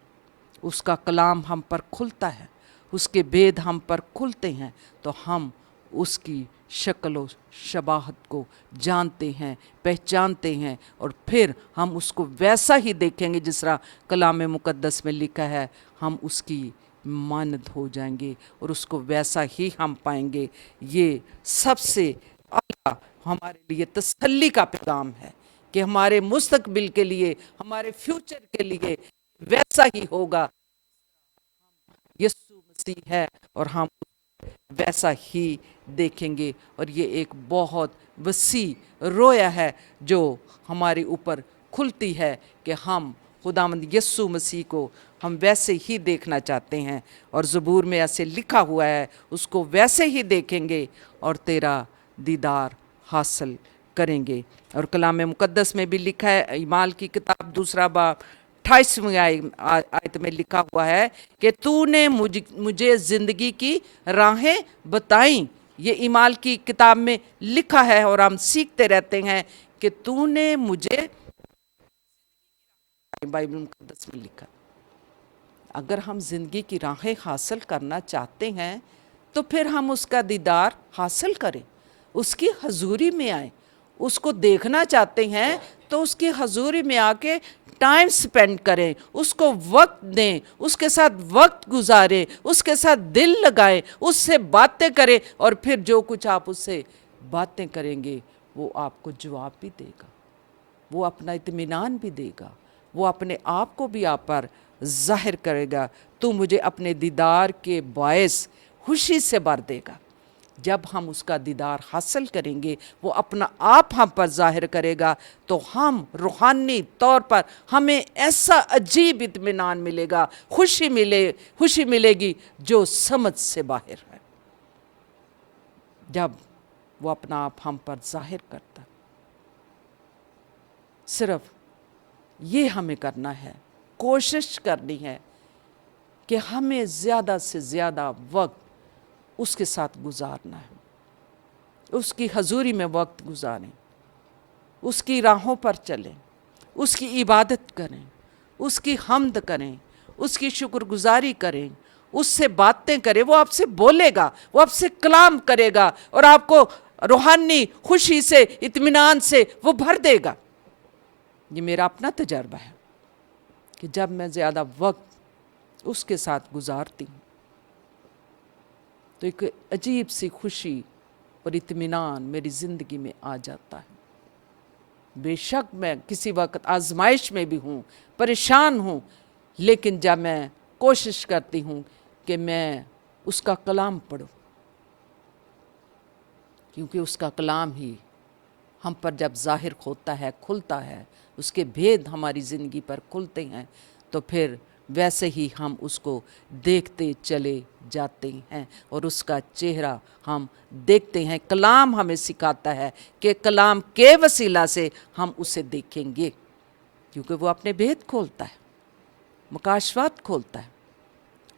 उसका कलाम हम पर खुलता है, उसके भेद हम पर खुलते हैं, तो हम उसकी शक्ल शबाहत को जानते हैं, पहचानते हैं, और फिर हम उसको वैसा ही देखेंगे जिस तरह कलाम मुक़द्दस में लिखा है। हम उसकी मानद हो जाएंगे और उसको वैसा ही हम पाएंगे। ये सबसे आला हमारे लिए तसल्ली का पैगाम है कि हमारे मुस्तकबिल के लिए, हमारे फ्यूचर के लिए वैसा ही होगा। यीशु मसीह है और हम वैसा ही देखेंगे। और ये एक बहुत वसी रोया है जो हमारे ऊपर खुलती है कि हम खुदावंद यीशु मसीह को हम वैसे ही देखना चाहते हैं। और ज़बूर में ऐसे लिखा हुआ है, उसको वैसे ही देखेंगे और तेरा दीदार हासिल करेंगे। और कलाम मुक़द्दस में भी लिखा है, ईमाल की किताब 2 बाब 28वीं आयत में लिखा हुआ है कि तूने मुझे ज़िंदगी की राहें बताई। ये ईमाल की किताब में लिखा है और हम सीखते रहते हैं कि तूने मुझे, बाइबल मुक़द्दस में लिखा। अगर हम ज़िंदगी की राहें हासिल करना चाहते हैं तो फिर हम उसका दीदार हासिल करें, उसकी हजूरी में आए। उसको देखना चाहते हैं तो उसकी हजूरी में आके टाइम स्पेंड करें, उसको वक्त दें, उसके साथ वक्त गुजारें, उसके साथ दिल लगाएं, उससे बातें करें। और फिर जो कुछ आप उससे बातें करेंगे वो आपको जवाब भी देगा, वो अपना इत्मीनान भी देगा, वो अपने आप को भी आप पर ज़ाहिर करेगा। तू मुझे अपने दीदार के बायस खुशी से भर देगा। जब हम उसका दीदार हासिल करेंगे, वो अपना आप हम पर ज़ाहिर करेगा, तो हम रूहानी तौर पर हमें ऐसा अजीब इत्मीनान मिलेगा, खुशी मिलेगी जो समझ से बाहर है। जब वो अपना आप हम पर ज़ाहिर करता, सिर्फ ये हमें करना है, कोशिश करनी है कि हमें ज़्यादा से ज़्यादा वक्त उसके साथ गुजारना है, उसकी हजूरी में वक्त गुजारें, उसकी राहों पर चलें, उसकी इबादत करें, उसकी हम्द करें, उसकी शुक्रगुजारी करें, उससे बातें करें। वो आपसे बोलेगा, वो आपसे कलाम करेगा और आपको रूहानी खुशी से, इत्मीनान से वो भर देगा। ये मेरा अपना तजर्बा है कि जब मैं ज़्यादा वक्त उसके साथ गुजारती हूँ तो एक अजीब सी खुशी और इत्मीनान मेरी ज़िंदगी में आ जाता है। बेशक मैं किसी वक्त आजमाइश में भी हूँ, परेशान हूँ, लेकिन जब मैं कोशिश करती हूँ कि मैं उसका कलाम पढूं, क्योंकि उसका कलाम ही हम पर जब ज़ाहिर होता है, खुलता है, उसके भेद हमारी ज़िंदगी पर खुलते हैं, तो फिर वैसे ही हम उसको देखते चले जाते हैं और उसका चेहरा हम देखते हैं। कलाम हमें सिखाता है कि कलाम के वसीला से हम उसे देखेंगे, क्योंकि वो अपने भेद खोलता है, मुकाशवात खोलता है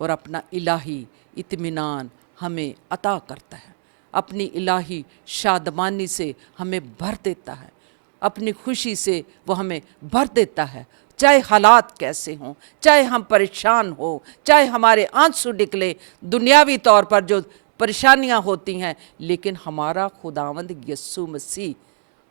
और अपना इलाही इत्मीनान हमें अता करता है, अपनी इलाही शादमानी से हमें भर देता है, अपनी खुशी से वो हमें भर देता है। चाहे हालात कैसे हों, चाहे हम परेशान हो, चाहे हमारे आंसू निकले, दुनियावी तौर पर जो परेशानियां होती हैं, लेकिन हमारा खुदावंद यीशु मसीह,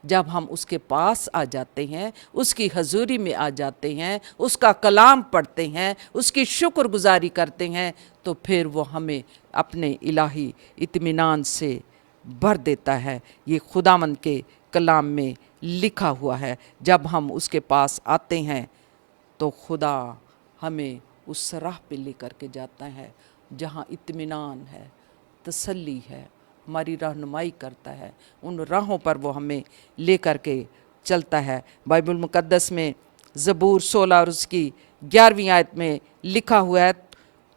जब हम उसके पास आ जाते हैं, उसकी हजूरी में आ जाते हैं, उसका कलाम पढ़ते हैं, उसकी शुक्रगुजारी करते हैं, तो फिर वो हमें अपने इलाही इत्मीनान से भर देता है। ये खुदावंद के कलाम में लिखा हुआ है। जब हम उसके पास आते हैं तो खुदा हमें उस राह पे लेकर के जाता है जहाँ इत्मीनान है, तसल्ली है, हमारी रहनुमाई करता है। उन राहों पर वो हमें लेकर के चलता है। बाइबल मुकद्दस में ज़बूर 16 और उसकी 11वीं आयत में लिखा हुआ है,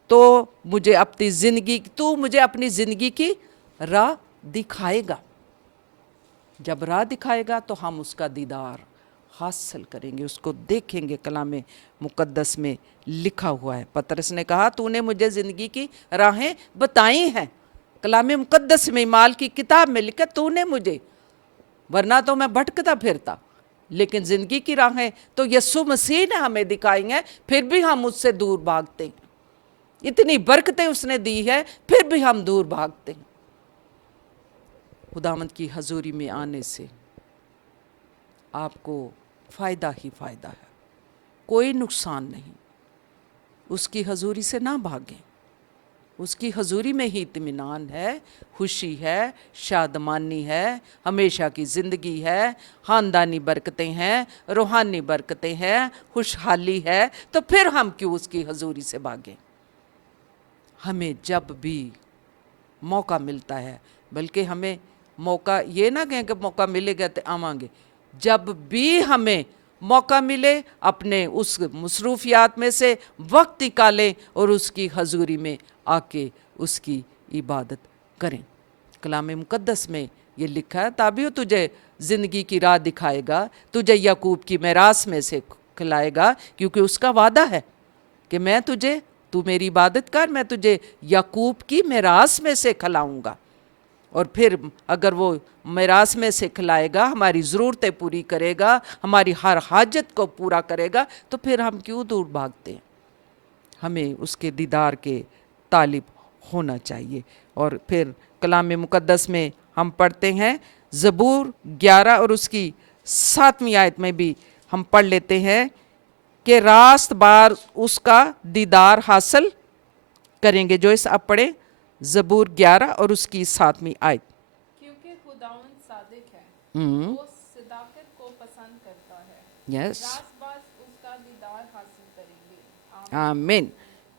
तो मुझे अपनी ज़िंदगी, तू मुझे अपनी ज़िंदगी की राह दिखाएगा। जब राह दिखाएगा तो हम उसका दीदार हासिल करेंगे, उसको देखेंगे। कलाम मुकद्दस में लिखा हुआ है। पतरस ने कहा, तूने मुझे ज़िंदगी की राहें बताई हैं। कलाम मुकद्दस में, माल की किताब में लिखा, तूने मुझे, वरना तो मैं भटकता फिरता, लेकिन ज़िंदगी की राहें तो यीशु मसीह ने हमें दिखाई हैं, फिर भी हम उससे दूर भागते हैं। इतनी बरकतें उसने दी है, फिर भी हम दूर भागते हैं। खुदावंद की हजूरी में आने से आपको फ़ायदा ही फ़ायदा है, कोई नुकसान नहीं। उसकी हजूरी से ना भागें, उसकी हजूरी में ही इत्मीनान है, खुशी है, शादमानी है, हमेशा की ज़िंदगी है, ख़ानदानी बरकतें हैं, रूहानी बरकतें हैं, खुशहाली है। तो फिर हम क्यों उसकी हजूरी से भागें? हमें जब भी मौका मिलता है, बल्कि हमें मौका ये ना कहें कि मौका मिलेगा तो आवांगे, जब भी हमें मौका मिले अपने उस मसरूफियात में से वक्त निकालें और उसकी हजूरी में आके उसकी इबादत करें। कलाम मुकद्दस में ये लिखा है, ताबियो तुझे ज़िंदगी की राह दिखाएगा, तुझे याकूब की मेरास में से खिलाएगा, क्योंकि उसका वादा है कि मैं तुझे, तू मेरी इबादत कर, मैं तुझे याकूब की मेरास में से खिलाऊंगा। और फिर अगर वो मेरास में से खिलाएगा, हमारी ज़रूरतें पूरी करेगा, हमारी हर हाजत को पूरा करेगा, तो फिर हम क्यों दूर भागते हैं? हमें उसके दीदार के तालिब होना चाहिए। और फिर कलाम मुकद्दस में हम पढ़ते हैं, ज़बूर 11 और उसकी 7वीं आयत में भी हम पढ़ लेते हैं कि रास्त बार उसका दीदार हासिल करेंगे। जो इस आप पढ़ें, ज़बूर 11 और उसकी 7वीं आयत। क्योंकि खुदावंद सादिक है, वो सदाकत को पसंद करता है। यस, रास्तबाज उसका दीदार हासिल करेंगे। आमीन।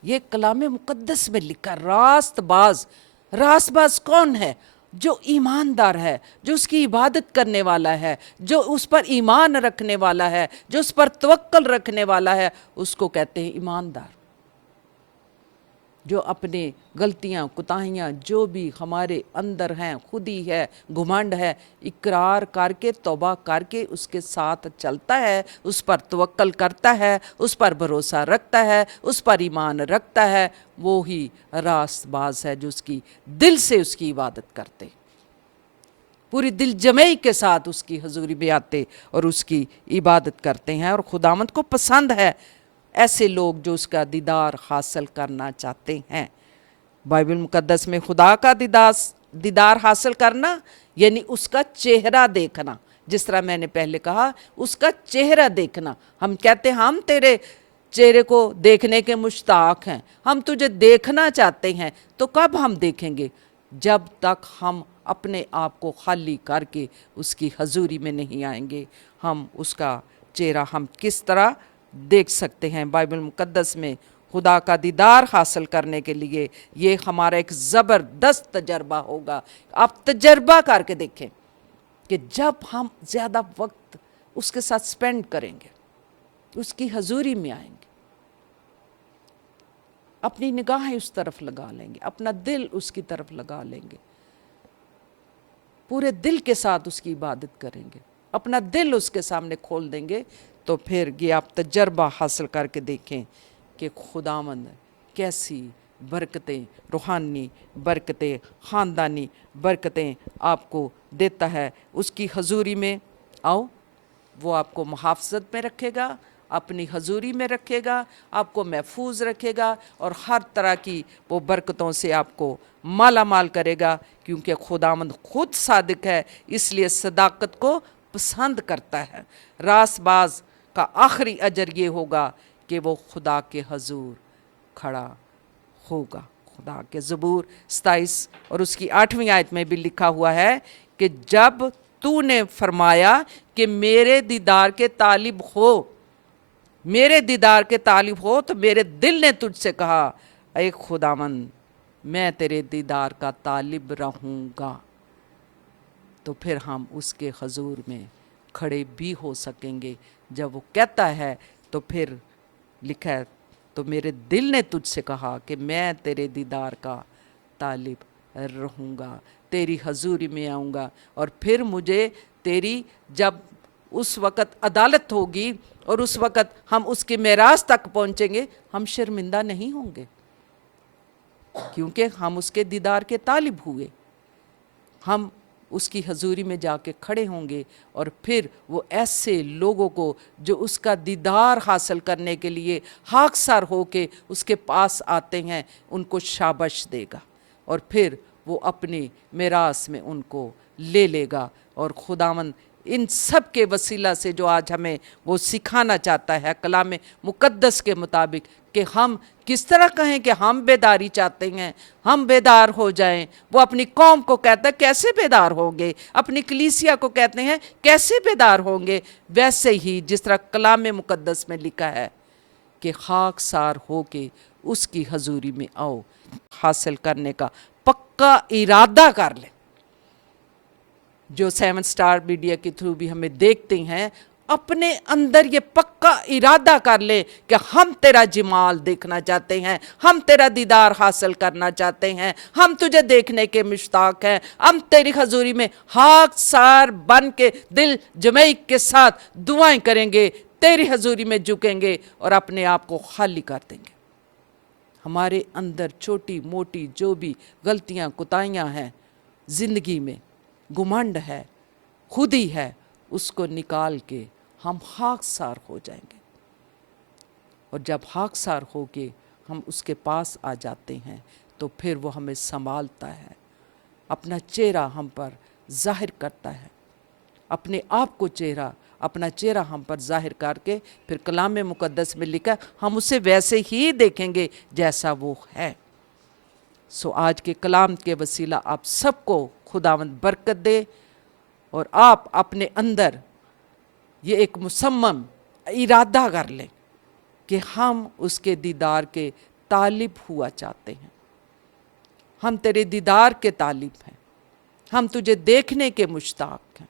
ये कलाम मुकद्दस में लिखा, रास्तबाज। रास्तबाज कौन है? जो ईमानदार है, जो उसकी इबादत करने वाला है, जो उस पर ईमान रखने वाला है, जो उस पर तवक्कल रखने वाला है, उसको कहते हैं ईमानदार। जो अपने गलतियाँ, कुताहियाँ जो भी हमारे अंदर हैं, खुदी है, घुमंड है, इकरार करके, तौबा करके उसके साथ चलता है, उस पर तवक्कल करता है, उस पर भरोसा रखता है, उस पर ईमान रखता है, वो ही रास्तबाज है, जो उसकी दिल से उसकी इबादत करते, पूरी दिल जमई के साथ उसकी हजूरी में आते और उसकी इबादत करते हैं। और खुदावंद को पसंद है ऐसे लोग जो उसका दीदार हासिल करना चाहते हैं। बाइबल मुकद्दस में खुदा का दीदार हासिल करना यानी उसका चेहरा देखना। जिस तरह मैंने पहले कहा, उसका चेहरा देखना। हम कहते हैं हम तेरे चेहरे को देखने के मुश्ताक हैं, हम तुझे देखना चाहते हैं। तो कब हम देखेंगे? जब तक हम अपने आप को खाली करके उसकी हजूरी में नहीं आएंगे। हम उसका चेहरा हम किस तरह देख सकते हैं? बाइबल मुकद्दस में खुदा का दीदार हासिल करने के लिए ये हमारा एक ज़बरदस्त तजर्बा होगा। आप तजर्बा करके देखें कि जब हम ज़्यादा वक्त उसके साथ स्पेंड करेंगे, उसकी हजूरी में आएंगे, अपनी निगाहें उस तरफ लगा लेंगे, अपना दिल उसकी तरफ लगा लेंगे, पूरे दिल के साथ उसकी इबादत करेंगे, अपना दिल उसके सामने खोल देंगे, तो फिर ये आप तजर्बा हासिल करके देखें कि खुदावंद कैसी बरकतें, रूहानी बरकतें, ख़ानदानी बरकतें आपको देता है। उसकी हजूरी में आओ, वो आपको मुहाफ़ज़त में रखेगा, अपनी हजूरी में रखेगा, आपको महफूज रखेगा और हर तरह की वो बरकतों से आपको माला माल करेगा। क्योंकि खुदावंद खुद सादिक है, इसलिए सदाकत को पसंद करता है। रास्तबाज का आखिरी अजर ये होगा कि वो खुदा के हजूर खड़ा होगा। खुदा के ज़बूर 27 और उसकी 8वीं आयत में भी लिखा हुआ है कि जब तूने फरमाया कि मेरे दीदार के तालिब हो, मेरे दीदार के तालिब हो, तो मेरे दिल ने तुझसे कहा, ऐ खुदावंद मैं तेरे दीदार का तालिब रहूँगा। तो फिर हम उसके हजूर में खड़े भी हो सकेंगे। जब वो कहता है तो फिर लिखा है, तो मेरे दिल ने तुझसे कहा कि मैं तेरे दीदार का तालिब रहूँगा, तेरी हजूरी में आऊँगा, और फिर मुझे तेरी, जब उस वक़्त अदालत होगी और उस वक़्त हम उसके मेराज तक पहुँचेंगे, हम शर्मिंदा नहीं होंगे, क्योंकि हम उसके दीदार के तालिब हुए। हम उसकी हजूरी में जाके खड़े होंगे और फिर वो ऐसे लोगों को जो उसका दीदार हासिल करने के लिए हाकसार होके उसके पास आते हैं, उनको शाबाश देगा और फिर वो अपनी मिरास में उनको ले लेगा। और खुदावंद इन सब के वसीला से जो आज हमें वो सिखाना चाहता है कलाम मुकद्दस के मुताबिक, कि हम किस तरह कहें कि हम बेदारी चाहते हैं, हम बेदार हो जाएं। वो अपनी कौम को कहता है कैसे बेदार होंगे, अपनी कलीसिया को कहते हैं कैसे बेदार होंगे। वैसे ही जिस तरह कलाम मुकद्दस में लिखा है कि खाकसार होके उसकी हजूरी में आओ, हासिल करने का पक्का इरादा कर ले। जो 7 स्टार मीडिया के थ्रू भी हमें देखते हैं, अपने अंदर ये पक्का इरादा कर ले कि हम तेरा जमाल देखना चाहते हैं, हम तेरा दीदार हासिल करना चाहते हैं, हम तुझे देखने के मुश्ताक हैं, हम तेरी हजूरी में हाकसार बन के दिल जमई के साथ दुआएं करेंगे, तेरी हजूरी में झुकेंगे और अपने आप को खाली कर देंगे। हमारे अंदर छोटी मोटी जो भी गलतियां कुताइयां हैं ज़िंदगी में, घुमंड है, खुदी है, उसको निकाल के हम खाकसार हो जाएंगे। और जब खाकसार हो के हम उसके पास आ जाते हैं तो फिर वो हमें संभालता है, अपना चेहरा हम पर जाहिर करता है, अपने आप को अपना चेहरा हम पर जाहिर करके फिर कलाम मुकद्दस में लिखा हम उसे वैसे ही देखेंगे जैसा वो है। सो आज के कलाम के वसीला आप सबको खुदावंद बरकत दे और आप अपने अंदर ये एक मुसम्मम इरादा कर लें कि हम उसके दीदार के तालिब हुआ चाहते हैं, हम तेरे दीदार के तालिब हैं, हम तुझे देखने के मुश्ताक हैं।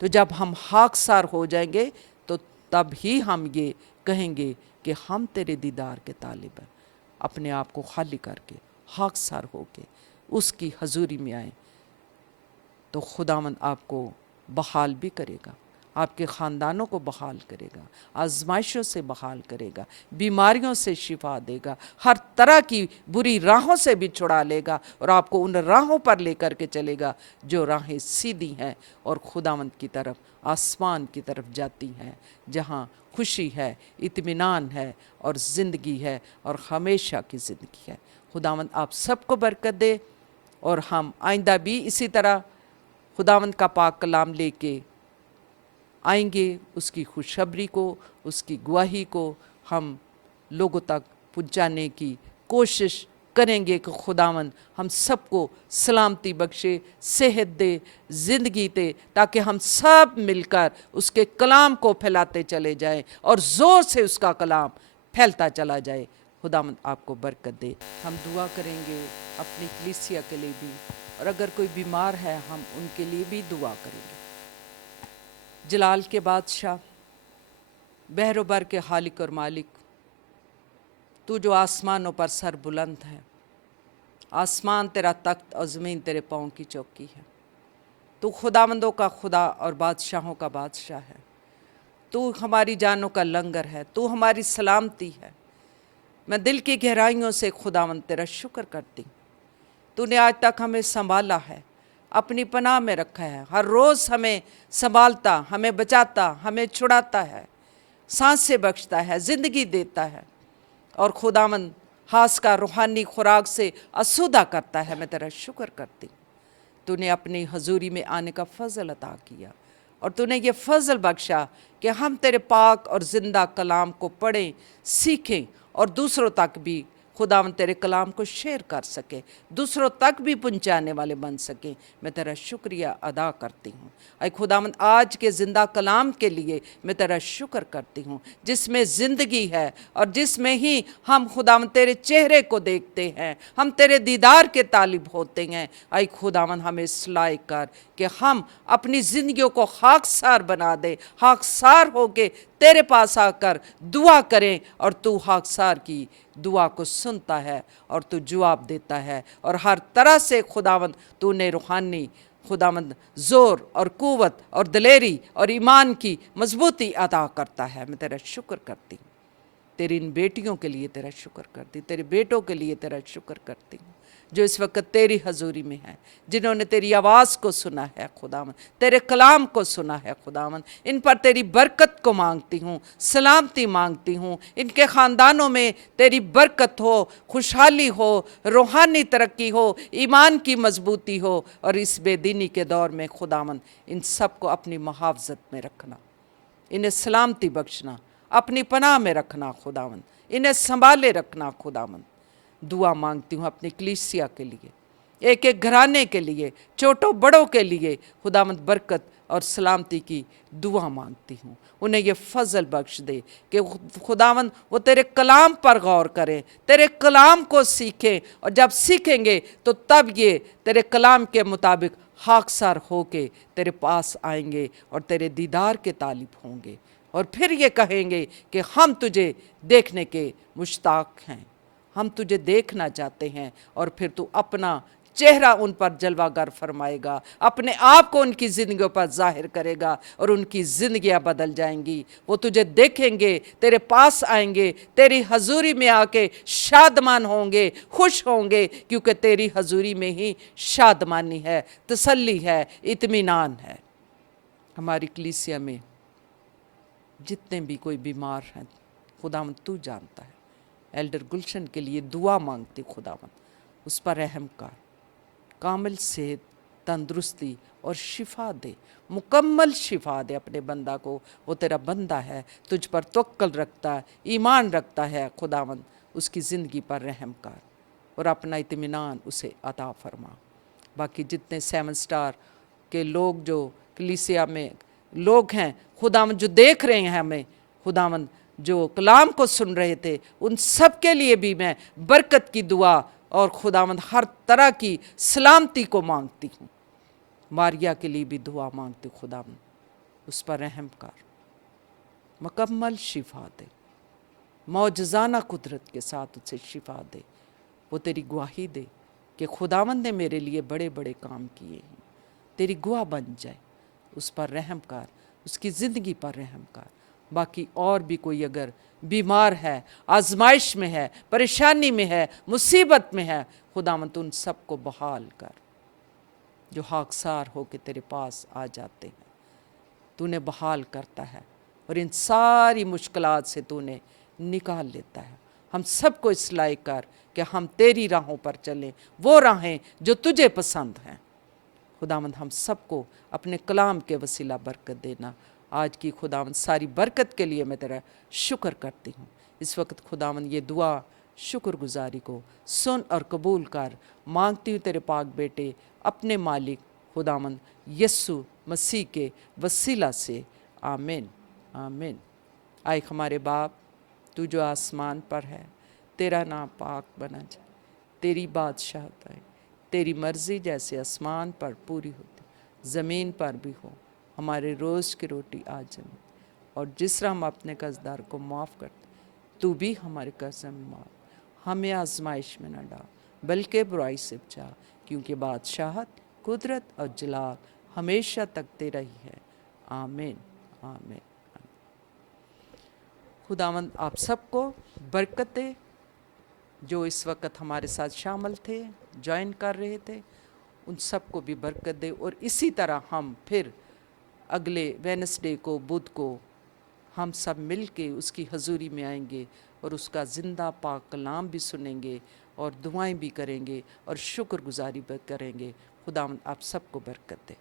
तो जब हम खाकसार हो जाएंगे तो तब ही हम ये कहेंगे कि हम तेरे दीदार के तालिब हैं। अपने आप को खाली करके खाकसार होके उसकी हजूरी में आए तो खुदावंद आपको बहाल भी करेगा, आपके ख़ानदानों को बहाल करेगा, आजमाइशों से बहाल करेगा, बीमारियों से शिफा देगा, हर तरह की बुरी राहों से भी छुड़ा लेगा और आपको उन राहों पर लेकर के चलेगा जो राहें सीधी हैं और खुदावंद की तरफ, आसमान की तरफ जाती हैं, जहाँ खुशी है, इत्मीनान है और ज़िंदगी है और हमेशा की ज़िंदगी है। खुदावंद आप सबको बरकत दे और हम आइंदा भी इसी तरह खुदावंद का पाक कलाम लेके आएंगे, उसकी खुशखबरी को, उसकी गवाही को हम लोगों तक पहुंचाने की कोशिश करेंगे कि खुदावंद हम सबको सलामती बख्शे, सेहत दे, ज़िंदगी दे, ताकि हम सब मिलकर उसके कलाम को फैलाते चले जाएं और ज़ोर से उसका कलाम फैलता चला जाए। खुदावंद आपको बरकत दे। हम दुआ करेंगे अपनी कलीसिया के लिए भी, और अगर कोई बीमार है हम उनके लिए भी दुआ करेंगे। जलाल के बादशाह, बहरोबर के खालिक और मालिक, तू जो आसमानों पर सर बुलंद है, आसमान तेरा तख्त और ज़मीन तेरे पाँव की चौकी है। तू खुदावंदों का खुदा और बादशाहों का बादशाह है। तू हमारी जानों का लंगर है, तू हमारी सलामती है। मैं दिल की गहराइयों से खुदावंद तेरा शुक्र करती। तूने आज तक हमें संभाला है, अपनी पनाह में रखा है, हर रोज़ हमें संभालता, हमें बचाता, हमें छुड़ाता है, सांसें बख्शता है, ज़िंदगी देता है और खुदावंद हास का रूहानी खुराक से आसूदा करता है। मैं तेरा शुक्र करती। तूने अपनी हजूरी में आने का फ़ज़ल अता किया और तूने ये फ़ज़ल बख्शा कि हम तेरे पाक और ज़िंदा कलाम को पढ़ें, सीखें और दूसरों तक भी खुदावन तेरे कलाम को शेयर कर सके, दूसरों तक भी पहुंचाने वाले बन सकें। मैं तेरा शुक्रिया अदा करती हूँ। ऐ खुदावन आज के ज़िंदा कलाम के लिए मैं तेरा शुक्र करती हूँ, जिसमें ज़िंदगी है और जिसमें ही हम खुदावन तेरे चेहरे को देखते हैं, हम तेरे दीदार के तालिब होते हैं। ऐ खुदावन हमें इस्लाह कर कि हम अपनी ज़िंदगियों को खाकसार बना दे, खाकसार होके तेरे पास आकर दुआ करें, और तू खाकसार की दुआ को सुनता है और तू जवाब देता है, और हर तरह से खुदावंद तूने रूहानी खुदावंद ज़ोर और क़ुव्वत और दिलेरी और ईमान की मजबूती अता करता है। मैं तेरा शुक्र करती हूँ, तेरी इन बेटियों के लिए तेरा शुक्र करती, तेरे बेटों के लिए तेरा शुक्र करती हूँ जो इस वक्त तेरी हजूरी में है, जिन्होंने तेरी आवाज़ को सुना है खुदावन, तेरे कलाम को सुना है खुदावन। इन पर तेरी बरकत को मांगती हूँ, सलामती मांगती हूँ, इनके ख़ानदानों में तेरी बरकत हो, खुशहाली हो, रूहानी तरक्की हो, ईमान की मजबूती हो, और इस बेदीनी के दौर में खुदावन इन सब को अपनी मुहाफ़ज़त में रखना, इन्हें सलामती बख्शना, अपनी पनाह में रखना खुदावन, इन्हें संभाले रखना खुदावन। दुआ मांगती हूँ अपनी कलीसिया के लिए, एक एक घराने के लिए, छोटों बड़ों के लिए खुदावंद बरकत और सलामती की दुआ मांगती हूँ। उन्हें ये फजल बख्श दे कि खुदावंद वो तेरे कलाम पर गौर करें, तेरे कलाम को सीखें, और जब सीखेंगे तो तब ये तेरे कलाम के मुताबिक खाकसार होके तेरे पास आएंगे और तेरे दीदार के तालिब होंगे, और फिर ये कहेंगे कि हम तुझे देखने के मुश्ताक हैं, हम तुझे देखना चाहते हैं, और फिर तू अपना चेहरा उन पर जलवागर फरमाएगा, अपने आप को उनकी ज़िंदगियों पर जाहिर करेगा, और उनकी ज़िंदगियां बदल जाएंगी। वो तुझे देखेंगे, तेरे पास आएंगे, तेरी हजूरी में आके शादमान होंगे, खुश होंगे, क्योंकि तेरी हजूरी में ही शादमानी है, तसल्ली है, इत्मीनान है। हमारी कलीसिया में जितने भी कोई बीमार हैं खुदावंद तू जानता है। एल्डर गुलशन के लिए दुआ मांगती खुदावंद, उस पर रहम कर, कामिल सेहत, तंदुरुस्ती और शिफा दे, मुकम्मल शिफा दे अपने बंदा को। वो तेरा बंदा है, तुझ पर तवक्कल रखता है, ईमान रखता है खुदावंद, उसकी ज़िंदगी पर रहम कर और अपना इत्मीनान उसे अता फरमा। बाकी जितने 7 स्टार के लोग जो कलीसिया में लोग हैं खुदावंद, जो देख रहे हैं हमें खुदावंद, जो कलाम को सुन रहे थे, उन सब के लिए भी मैं बरकत की दुआ और खुदावंद हर तरह की सलामती को मांगती हूँ। मारिया के लिए भी दुआ मांगती हूँ खुदावंद, उस पर रहम कर, मुकम्मल शिफा दे, मौजज़ाना कुदरत के साथ उसे शिफा दे। वो तेरी गवाही दे कि खुदावंद ने मेरे लिए बड़े बड़े काम किए हैं, तेरी गवाह बन जाए। उस पर रहम कर, उसकी ज़िंदगी पर रहम कर। बाकी और भी कोई अगर बीमार है, आजमाइश में है, परेशानी में है, मुसीबत में है, खुदावंद उन सब को बहाल कर जो खाकसार हो के तेरे पास आ जाते हैं। तूने बहाल करता है और इन सारी मुश्किलात से तूने निकाल लेता है। हम सबको इस लायक कर कि हम तेरी राहों पर चलें, वो राहें जो तुझे पसंद हैं। खुदावंद हम सबको अपने कलाम के वसीला बरकत देना। आज की खुदावंद सारी बरकत के लिए मैं तेरा शुक्र करती हूँ। इस वक्त खुदावंद ये दुआ शुक्रगुजारी को सुन और कबूल कर। मांगती हूँ तेरे पाक बेटे अपने मालिक खुदावंद यस्सु मसीह के वसीला से, आमीन आमीन। आए हमारे बाप, तू जो आसमान पर है, तेरा नाम पाक बना जाए, तेरी बादशाहत आए, तेरी मर्ज़ी जैसे आसमान पर पूरी होती ज़मीन पर भी हो। हमारे रोज़ की रोटी आज हमें, और जिस तरह हम अपने कर्जदार को माफ़ करते, तू भी हमारे कर्ज में माफ़, हमें आजमाइश में न डाल बल्कि बुराई से बचा, क्योंकि बादशाहत, कुदरत और जलाल हमेशा तक तेरा ही है, आमीन आमीन। खुदावंद आप सबको बरकत दे। जो इस वक्त हमारे साथ शामिल थे, ज्वाइन कर रहे थे, उन सबको भी बरकत दे। और इसी तरह हम फिर अगले वेडनेसडे को, बुध को, हम सब मिल के उसकी हजूरी में आएंगे और उसका ज़िंदा पाक कलाम भी सुनेंगे और दुआएं भी करेंगे और शुक्रगुजारी भी करेंगे। खुदावंद आप सबको बरकत दे।